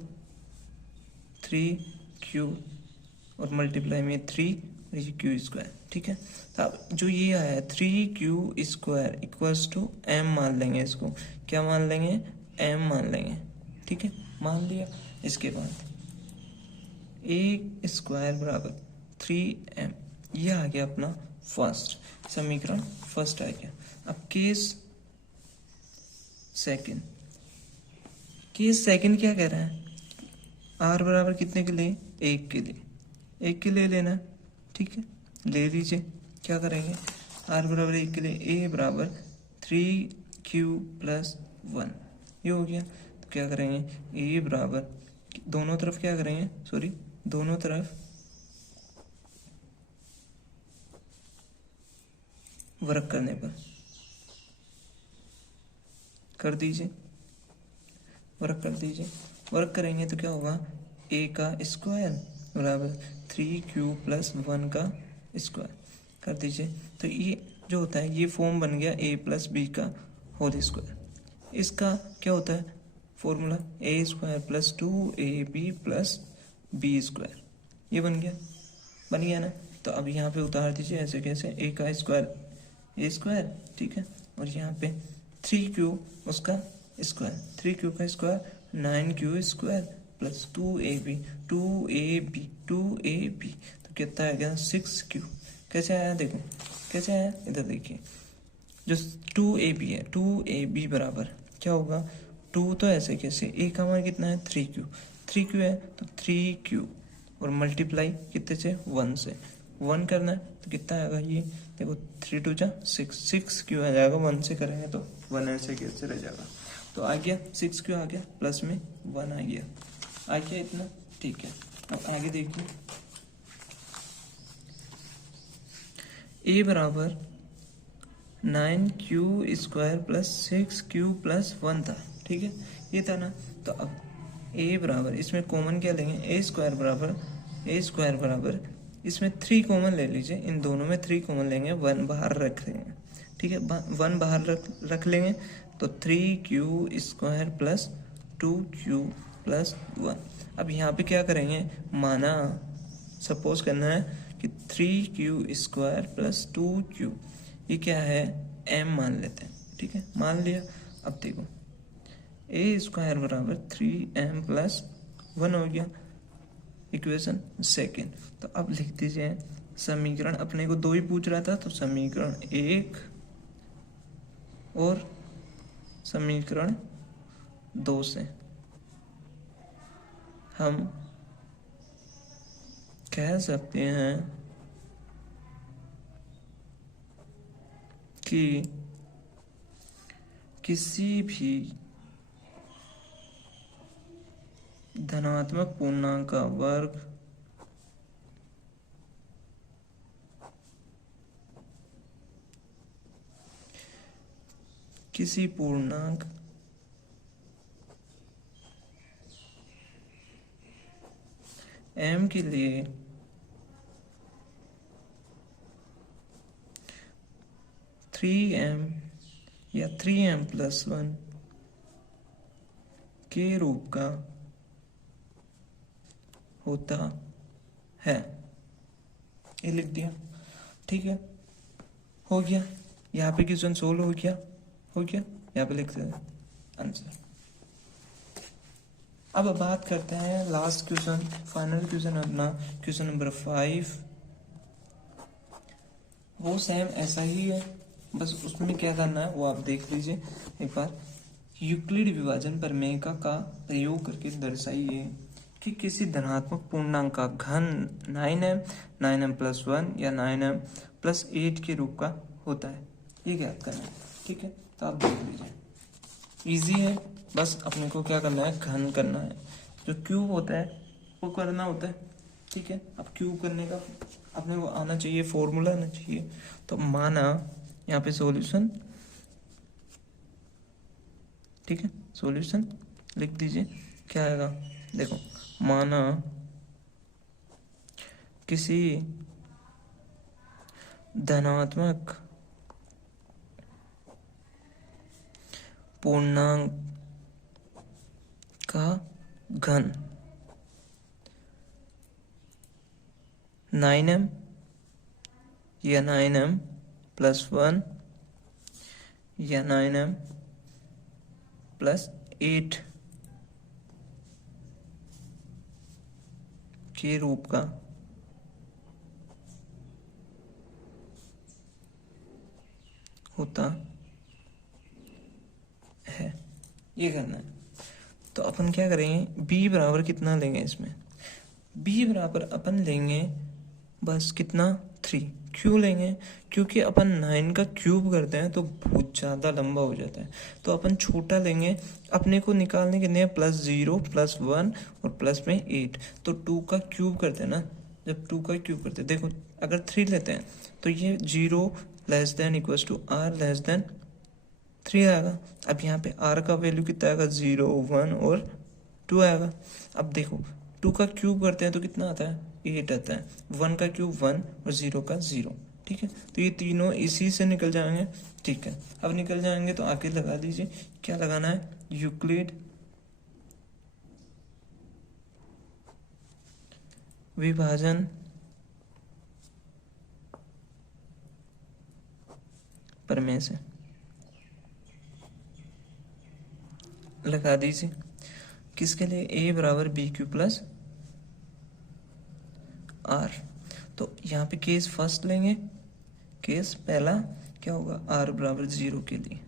3q और मल्टीप्लाई में 3 और ये q स्क्वायर। ठीक है, तो अब जो ये आया 3q square equals to m मान लेंगे, इसको क्या मान लेंगे, m मान लेंगे। ठीक है, मान लिया। इसके बाद a स्क्वायर बराबर 3m, ये आ गया अपना फर्स्ट समीकरण, फर्स्ट आ गया। अब केस सेकंड क्या कह रहा है, r बराबर कितने के लिए, 1 के लिए लेना। ठीक है, ले लीजिए। क्या करेंगे, r बराबर 1 के लिए a बराबर 3q प्लस 1, ये हो गया। तो क्या करेंगे, a बराबर दोनों तरफ क्या करेंगे, दोनों तरफ वर्ग करने पर कर दीजिए, वर्ग करेंगे तो क्या होगा, a का स्क्वायर बराबर 3q प्लस 1 का स्क्वायर कर दीजिए। तो ये जो होता है, ये फॉर्म बन गया a प्लस बी का होल स्क्वायर। इसका क्या होता है formula, a square plus 2ab प्लस बी स्क्वायर, ये बन गया ना। तो अब यहाँ पे उतार दीजिए, ऐसे कैसे, a का स्क्वायर a स्क्वायर, ठीक है, और यहाँ पे 3q उसका स्क्वायर, 3q का square 9q square plus 2ab, तो कितना आ गया 6q। कैसे आया, देखो कैसे आया, इधर देखिए, जो 2ab है, 2ab बराबर क्या होगा, 2 तो ऐसे कैसे, a का मान कितना है 3q है, तो 3q और मल्टीप्लाई कितने से 1 से, 1 करना है तो कितना आएगा, ये देखो 3 2 जा 6q आ जाएगा, 1 से करेंगे तो 1 ऐसे कैसे रह जाएगा। तो आ गया 6q आ गया, प्लस में 1 आ गया इतना। ठीक है, अब आगे देखिए, a बराबर 9q square plus 6q plus 1 था। ठीक है, ये था ना। तो अब a बराबर, इसमें कॉमन क्या लेंगे, a स्क्वायर बराबर इसमें 3 कॉमन ले लीजिए, इन दोनों में 3 कॉमन लेंगे, 1 बाहर रख लेंगे। ठीक है, 1 बाहर रख लेंगे तो 3q square plus 2q plus 1। अब यहाँ पे क्या करेंगे, माना सपोज करना है कि 3q स्क्वायर प्लस 2q, ये क्या है, m मान लेते हैं। ठीक है, मान लिया। अब देखो a स्क्वायर बराबर 3m प्लस 1 हो गया, इक्वेशन सेकेंड। तो अब लिख दीजिए समीकरण अपने को 2 ही पूछ रहा था, तो समीकरण 1 और समीकरण 2 से हम कह सकते हैं कि किसी भी धनात्मक पूर्णांक का वर्ग किसी पूर्णांक m के लिए या 3m+1 के रूप का होता है। ये लिख दिया, ठीक है, हो गया। यहाँ पे क्वेश्चन सोल्व हो गया, यहाँ पे लिखते हैं आंसर। अब बात करते हैं लास्ट क्वेश्चन, फाइनल क्वेश्चन अपना, क्वेश्चन नंबर 5। वो सेम ऐसा ही है, बस उसमें क्या करना है वो आप देख लीजिए एक बार। यूक्लिड विभाजन प्रमेय का प्रयोग करके दर्शाइए कि किसी धनात्मक पूर्णांक का घन 9m+1 या 9m+8 के रूप का होता है। ये ज्ञात करना है, ठीक है, तो आप देख लीजिए, इजी है। बस अपने को क्या करना है, घन करना है। जो क्यूब होता है वो करना होता है, ठीक है। अब क्यूब करने का अपने को आना चाहिए, फॉर्मूला आना चाहिए। तो माना यहाँ पे सॉल्यूशन, ठीक है, सॉल्यूशन लिख दीजिए, क्या आएगा देखो। माना किसी धनात्मक पूर्णांक का घन 9m या 9m+1 या 9m+8 के रूप का होता है। ये करना है। तो अपन क्या करेंगे, b बराबर कितना लेंगे इसमें, b बराबर अपन लेंगे बस कितना 3। क्यों लेंगे, क्योंकि अपन 9 का क्यूब करते हैं तो बहुत ज़्यादा लंबा हो जाता है, तो अपन छोटा लेंगे। अपने को निकालने के लिए +0 +1 और प्लस में 8, तो 2 का क्यूब करते हैं ना। जब 2 का क्यूब करते हैं, देखो अगर 3 लेते हैं तो ये 0 less than equals to r less than 3 आएगा। अब यहाँ पे r का वैल्यू कितना आएगा, 0 1 और 2 आएगा। अब देखो 2 का क्यूब करते हैं तो कितना आता है, 8 आता है। 1 का क्यूब 1 और 0 का 0, ठीक है। तो ये तीनों इसी से निकल जाएंगे, ठीक है। अब निकल जाएंगे तो आगे लगा दीजिए, क्या लगाना है, यूक्लिड विभाजन प्रमेय से लगा दीजिए। किसके लिए, a बराबर BQ प्लस R। तो यहाँ पे केस फर्स्ट लेंगे, केस पहला क्या होगा, r बराबर 0 के लिए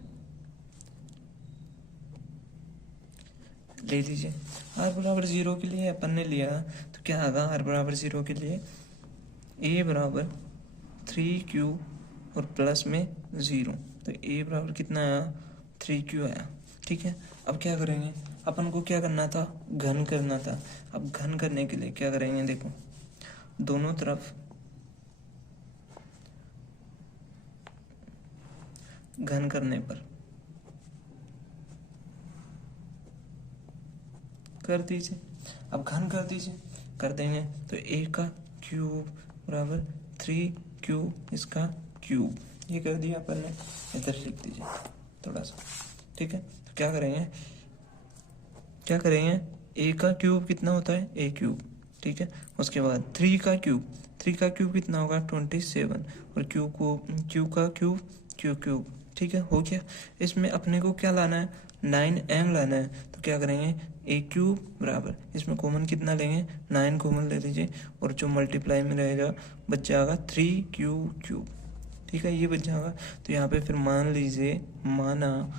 ले लीजिए। r बराबर 0 के लिए अपन ने लिया तो क्या आएगा, r बराबर 0 के लिए a बराबर 3q और प्लस में 0, तो a बराबर कितना आया, 3q आया, ठीक है। अब क्या करेंगे, अपन को क्या करना था, घन करना था। अब घन करने के लिए क्या करेंगे, देखो दोनों तरफ घन करने पर कर दीजिए। अब घन कर दीजिए, कर देंगे तो a का क्यूब बराबर 3q इसका क्यूब, ये कर दिया अपन ने। इधर लिख दीजिए थोड़ा सा, ठीक है। तो क्या करेंगे, a का क्यूब कितना होता है, a क्यूब, ठीक है। उसके बाद 3 का क्यूब कितना होगा, 27 और q का क्यूब, q क्यूब, ठीक है, हो गया। इसमें अपने को क्या लाना है, 9m लाना है तो क्या करेंगे, ए क्यूब बराबर, इसमें कॉमन कितना लेंगे, 9 कॉमन ले लीजिए, और जो मल्टीप्लाई में रहेगा बच जाएगा 3q क्यूब। ठीक है, ये बच जाएगा। तो यहाँ पे फिर मान लीजिए, माना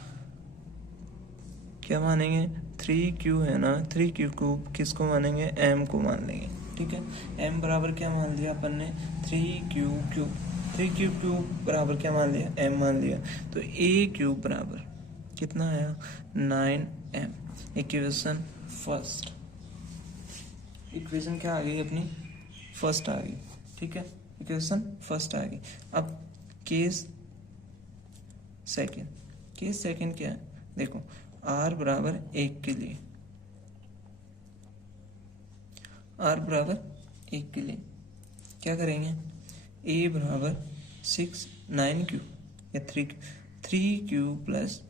क्या मानेंगे, 3q है ना, 3q क्यूब किसको मानेंगे, m को मान लेंगे। ठीक है, m बराबर क्या मान लिया अपन ने, 3q क्यूब। 3q क्यूब बराबर क्या मान लिया, m मान लिया। तो a क्यूब बराबर कितना आया, 9m। इक्वेशन फर्स्ट, इक्वेशन क्या आ गई अपनी, फर्स्ट आ गई। ठीक है, इक्वेशन फर्स्ट आ गई। अब केस सेकंड, केस सेकंड क्या है, देखो r बराबर 1 के लिए, r बराबर 1 के लिए क्या करेंगे, a बराबर 9q या 3q प्लस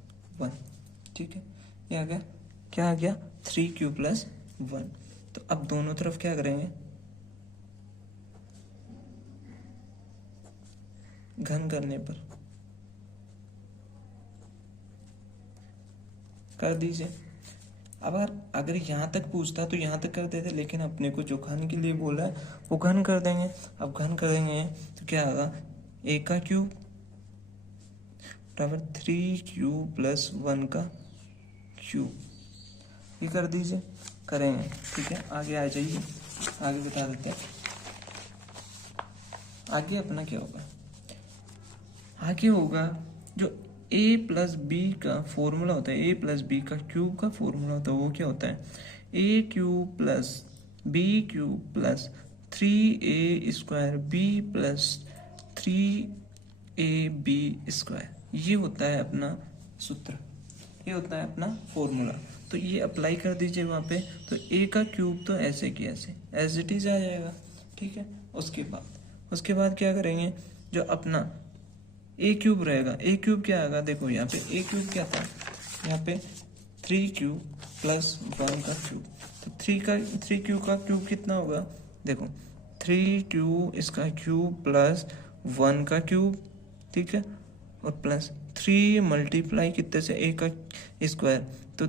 1। ठीक है, ये आ गया, क्या आ गया, 3q प्लस 1। तो अब दोनों तरफ क्या करेंगे, घन करने पर कर दीजिए। अब अगर यहाँ तक पूछता तो यहाँ तक कर देते, लेकिन अपने को जो घन के लिए बोला है वो घन कर देंगे। अब घन करेंगे तो क्या होगा, a का क्यूब बराबर 3q प्लस 1 का क्यूब, ये कर दीजिए, करेंगे। ठीक है, आगे आ जाइए, आगे बता देते हैं। आगे अपना क्या होगा, आगे होगा जो a प्लस बी का फॉर्मूला होता है, a प्लस बी का क्यूब का फॉर्मूला होता है, वो क्या होता है, a cube plus b cube plus 3a square b plus 3ab square. ये होता है अपना सूत्र, ये होता है अपना फॉर्मूला। तो ये अप्लाई कर दीजिए वहाँ पे, तो a का क्यूब तो ऐसे की ऐसे एज इट इज आ जाएगा। ठीक है, उसके बाद क्या करेंगे, जो अपना ए क्यूब रहेगा, ए क्यूब क्या आएगा, देखो यहाँ पे ए क्यूब क्या था, यहाँ पे 3q प्लस 1 का क्यूब। तो 3q का क्यूब कितना होगा, देखो 3q इसका क्यूब प्लस 1 का क्यूब। ठीक है, और प्लस 3 मल्टीप्लाई कितने से, ए का स्क्वायर, तो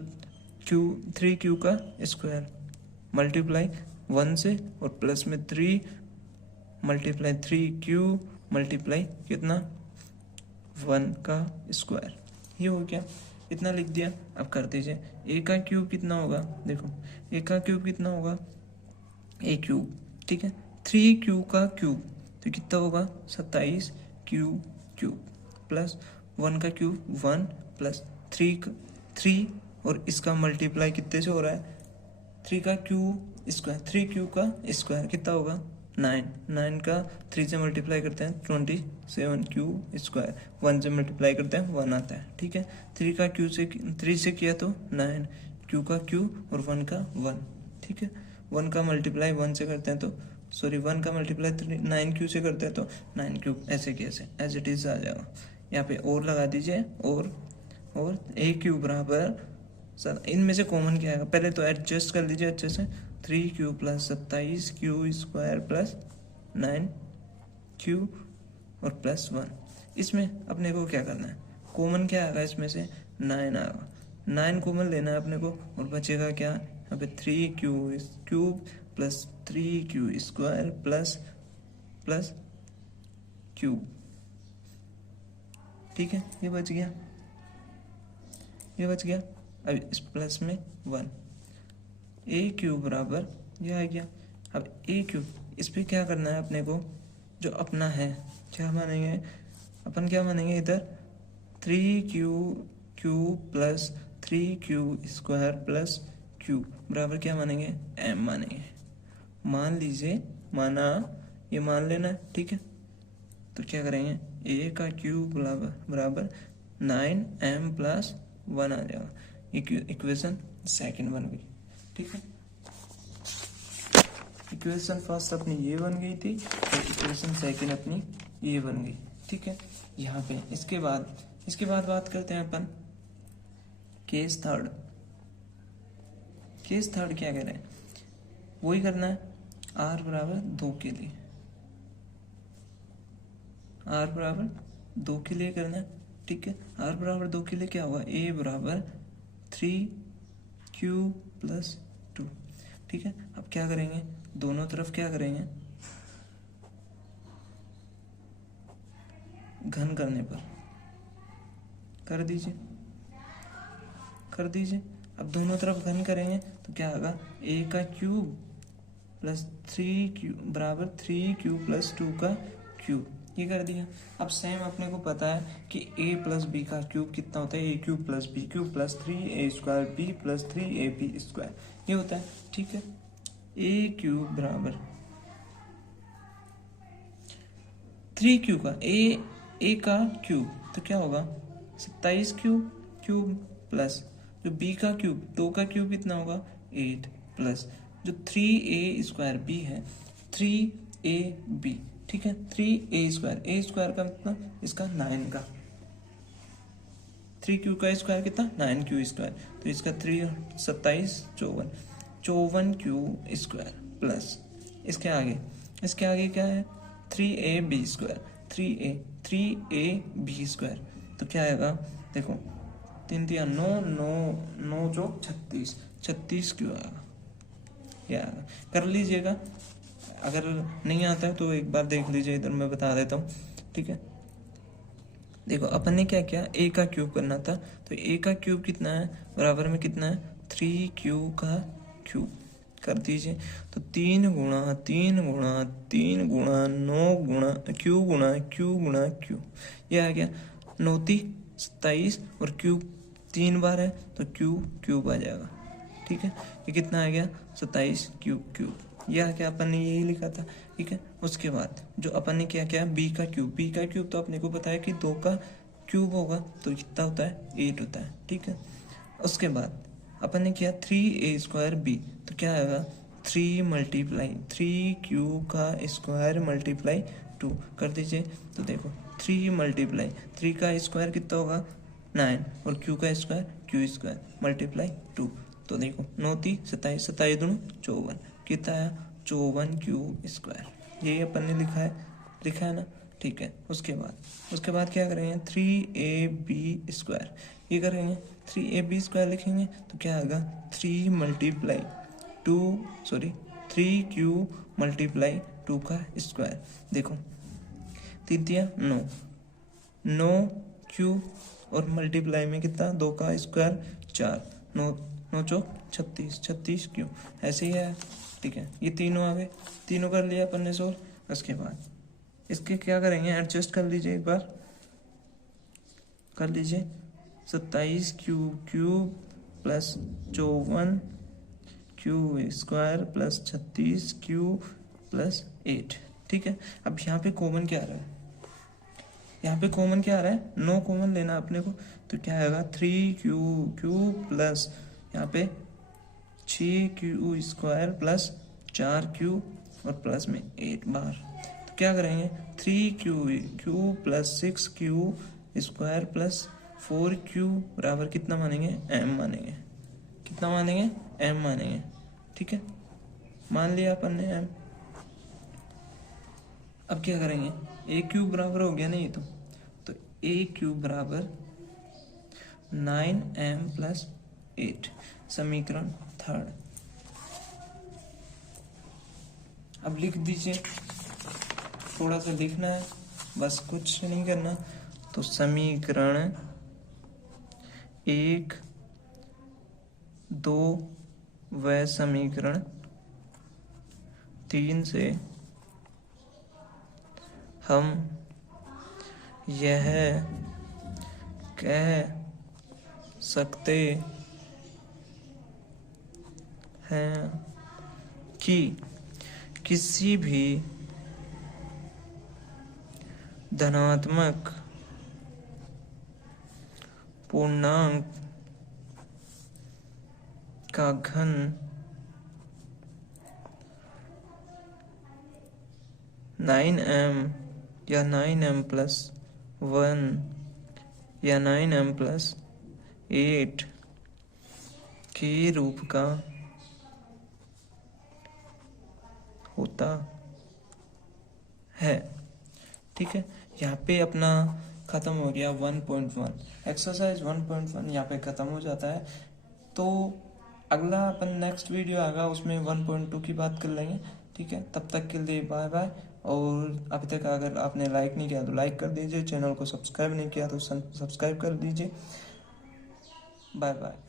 क्यू 3q का स्क्वायर मल्टीप्लाई 1 से, और प्लस में 3 मल्टीप्लाई 3q मल्टीप्लाई कितना 1 का स्क्वायर। ये हो गया, इतना लिख दिया। अब कर दीजिए, a का क्यूब कितना होगा, देखो a का क्यूब कितना होगा, a क्यूब। ठीक है, 3q का क्यूब तो कितना होगा, 27q क्यूब प्लस 1 का क्यूब 1 प्लस 3 और इसका मल्टीप्लाई कितने से हो रहा है, 3 का क्यूब स्क्वायर, 3q का स्क्वायर कितना होगा 9 का 3 से मल्टीप्लाई करते हैं 27q स्क्वायर, 1 से मल्टीप्लाई करते हैं 1 आता है। ठीक है, 3 का क्यू से 3 से किया तो 9, q का q और 1 का 1। ठीक है, 1 का मल्टीप्लाई 1 से करते हैं तो 1 का मल्टीप्लाई 9q से करते हैं तो 9q, ऐसे कैसे एज इट इज आ जाएगा। यहाँ पे और लगा दीजिए, और a क्यूब बराबर, सर इनमें से कॉमन क्या आएगा, पहले तो एडजस्ट कर लीजिए अच्छे से, 3q plus 27q square plus 9q और प्लस 1। इसमें अपने को क्या करना है, कॉमन क्या आएगा, इसमें से 9 आएगा, 9 कॉमन लेना है अपने को, और बचेगा क्या, यहाँ पे 3q cube plus 3q square plus cube. ठीक है, ये बच गया। अब इस प्लस में 1, a क्यूब बराबर ये आ गया। अब a क्यूब, इस पे क्या करना है अपने को, जो अपना है क्या मानेंगे, अपन क्या मानेंगे इधर, 3q cube plus 3q square plus cube बराबर क्या मानेंगे, m मानेंगे। मान लीजिए, माना, ये मान लेना। ठीक है, तो क्या करेंगे, a का क्यूब बराबर 9m प्लस 1 आ जाएगा। इक्वेशन सेकंड बन गई। ठीक है, इक्वेशन फर्स्ट अपनी ये बन गई थी, और इक्वेशन सेकंड अपनी ये बन गई। ठीक है, यहाँ पे इसके बाद बात करते हैं अपन केस थर्ड। केस थर्ड क्या कह रहे हैं, वही करना है, r बराबर 2 के लिए, r बराबर 2 के लिए करना है। ठीक है, r बराबर 2 के लिए क्या होगा, a बराबर 3q प्लस 2। ठीक है, अब क्या करेंगे, दोनों तरफ क्या करेंगे, घन करने पर कर दीजिए। अब दोनों तरफ घन करेंगे तो क्या होगा, a का क्यूब प्लस 3q बराबर 3q प्लस 2 का क्यूब, ये कर दिया। अब सेम अपने को पता है कि a प्लस बी का क्यूब कितना होता है, a cube plus b cube plus 3a square b plus 3ab square, ये होता है। ठीक है, a क्यूब बराबर 3q का a का क्यूब तो क्या होगा 27 क्यूब प्लस जो b का क्यूब 2 का क्यूब कितना होगा 8 प्लस जो 3a स्क्वायर b है 3ab। ठीक है, 3a स्क्वायर का मतलब इसका 9 का 3q का स्क्वायर कितना 9q स्क्वायर, तो इसका 3 27 54q स्क्वायर प्लस इसके आगे क्या है 3ab स्क्वायर 3ab स्क्वायर, तो क्या आएगा देखो 3 3 9 9 9 चौक 36 क्यों आएगा, या कर लीजिएगा। अगर नहीं आता है तो एक बार देख लीजिए, इधर मैं बता देता हूँ। ठीक है, देखो अपन ने क्या किया, a का क्यूब करना था, तो a का क्यूब कितना है बराबर में कितना है 3q का क्यूब कर दीजिए। तो 3 गुणा 9 गुणा क्यू, ये आ गया 9 27 और क्यूब 3 बार है तो क्यूब आ जाएगा। ठीक है, ये कितना आ गया 27 क्यूब, ये आ गया, अपन ने यही लिखा था। ठीक है, उसके बाद जो अपन ने क्या किया b का क्यूब तो अपने को पता है कि 2 का क्यूब होगा तो कितना होता है 8 होता है। ठीक है, उसके बाद अपन ने किया 3a स्क्वायर b, तो क्या आएगा 3 मल्टीप्लाई 3q का स्क्वायर मल्टीप्लाई 2 कर दीजिए। तो देखो 3 मल्टीप्लाई 3 का स्क्वायर कितना होगा 9 और q का स्क्वायर मल्टीप्लाई 2, तो देखो 9 3 27 27 दूनी 54, कितना आया 54q स्क्वायर, ये अपन ने लिखा है ना। ठीक है, उसके बाद क्या करेंगे 3ab स्क्वायर, ये करेंगे 3ab स्क्वायर लिखेंगे तो क्या आएगा 3 मल्टीप्लाई 3q मल्टीप्लाई 2 का स्क्वायर, देखो 3 3 9 q और मल्टीप्लाई में कितना 2 का स्क्वायर 4 9 चौक 36 q, ऐसे ही है। ठीक है, ये तीनों आ गए, तीनों कर लिया अपन ने सोल्व। उसके बाद इसके क्या करेंगे, एडजस्ट कर लीजिए, एक बार कर लीजिए 27 cube plus 54 Q square plus 36 Q plus 8। ठीक है, अब यहाँ पे कॉमन क्या आ रहा है, 9 कॉमन लेना अपने को, तो क्या आएगा 3q प्लस यहाँ पे 6q स्क्वायर प्लस 4q और प्लस में 8 बार, तो क्या करेंगे 3q plus 6q square plus 4q बराबर कितना मानेंगे m मानेंगे। ठीक है, मान लिया अपन ने m। अब क्या करेंगे a क्यूब बराबर हो गया ना ये, तो a क्यूब बराबर 9m प्लस 8, समीकरण 3। अब लिख दीजिए, थोड़ा सा लिखना है बस, कुछ नहीं करना। तो समीकरण 1 2 व समीकरण 3 से हम यह कह सकते हैं कि किसी भी धनात्मक पूर्णांक का घन या 9m प्लस 1 या 9m प्लस 8 के रूप का होता है। ठीक है, यहाँ पे अपना खत्म हो गया 1.1, एक्सरसाइज 1.1 यहाँ पे खत्म हो जाता है। तो अगला अपन नेक्स्ट वीडियो आएगा, उसमें 1.2 की बात कर लेंगे। ठीक है, तब तक के लिए बाय बाय। और अभी तक अगर आपने लाइक नहीं किया तो लाइक कर दीजिए, चैनल को सब्सक्राइब नहीं किया तो सब्सक्राइब कर दीजिए। Bye bye.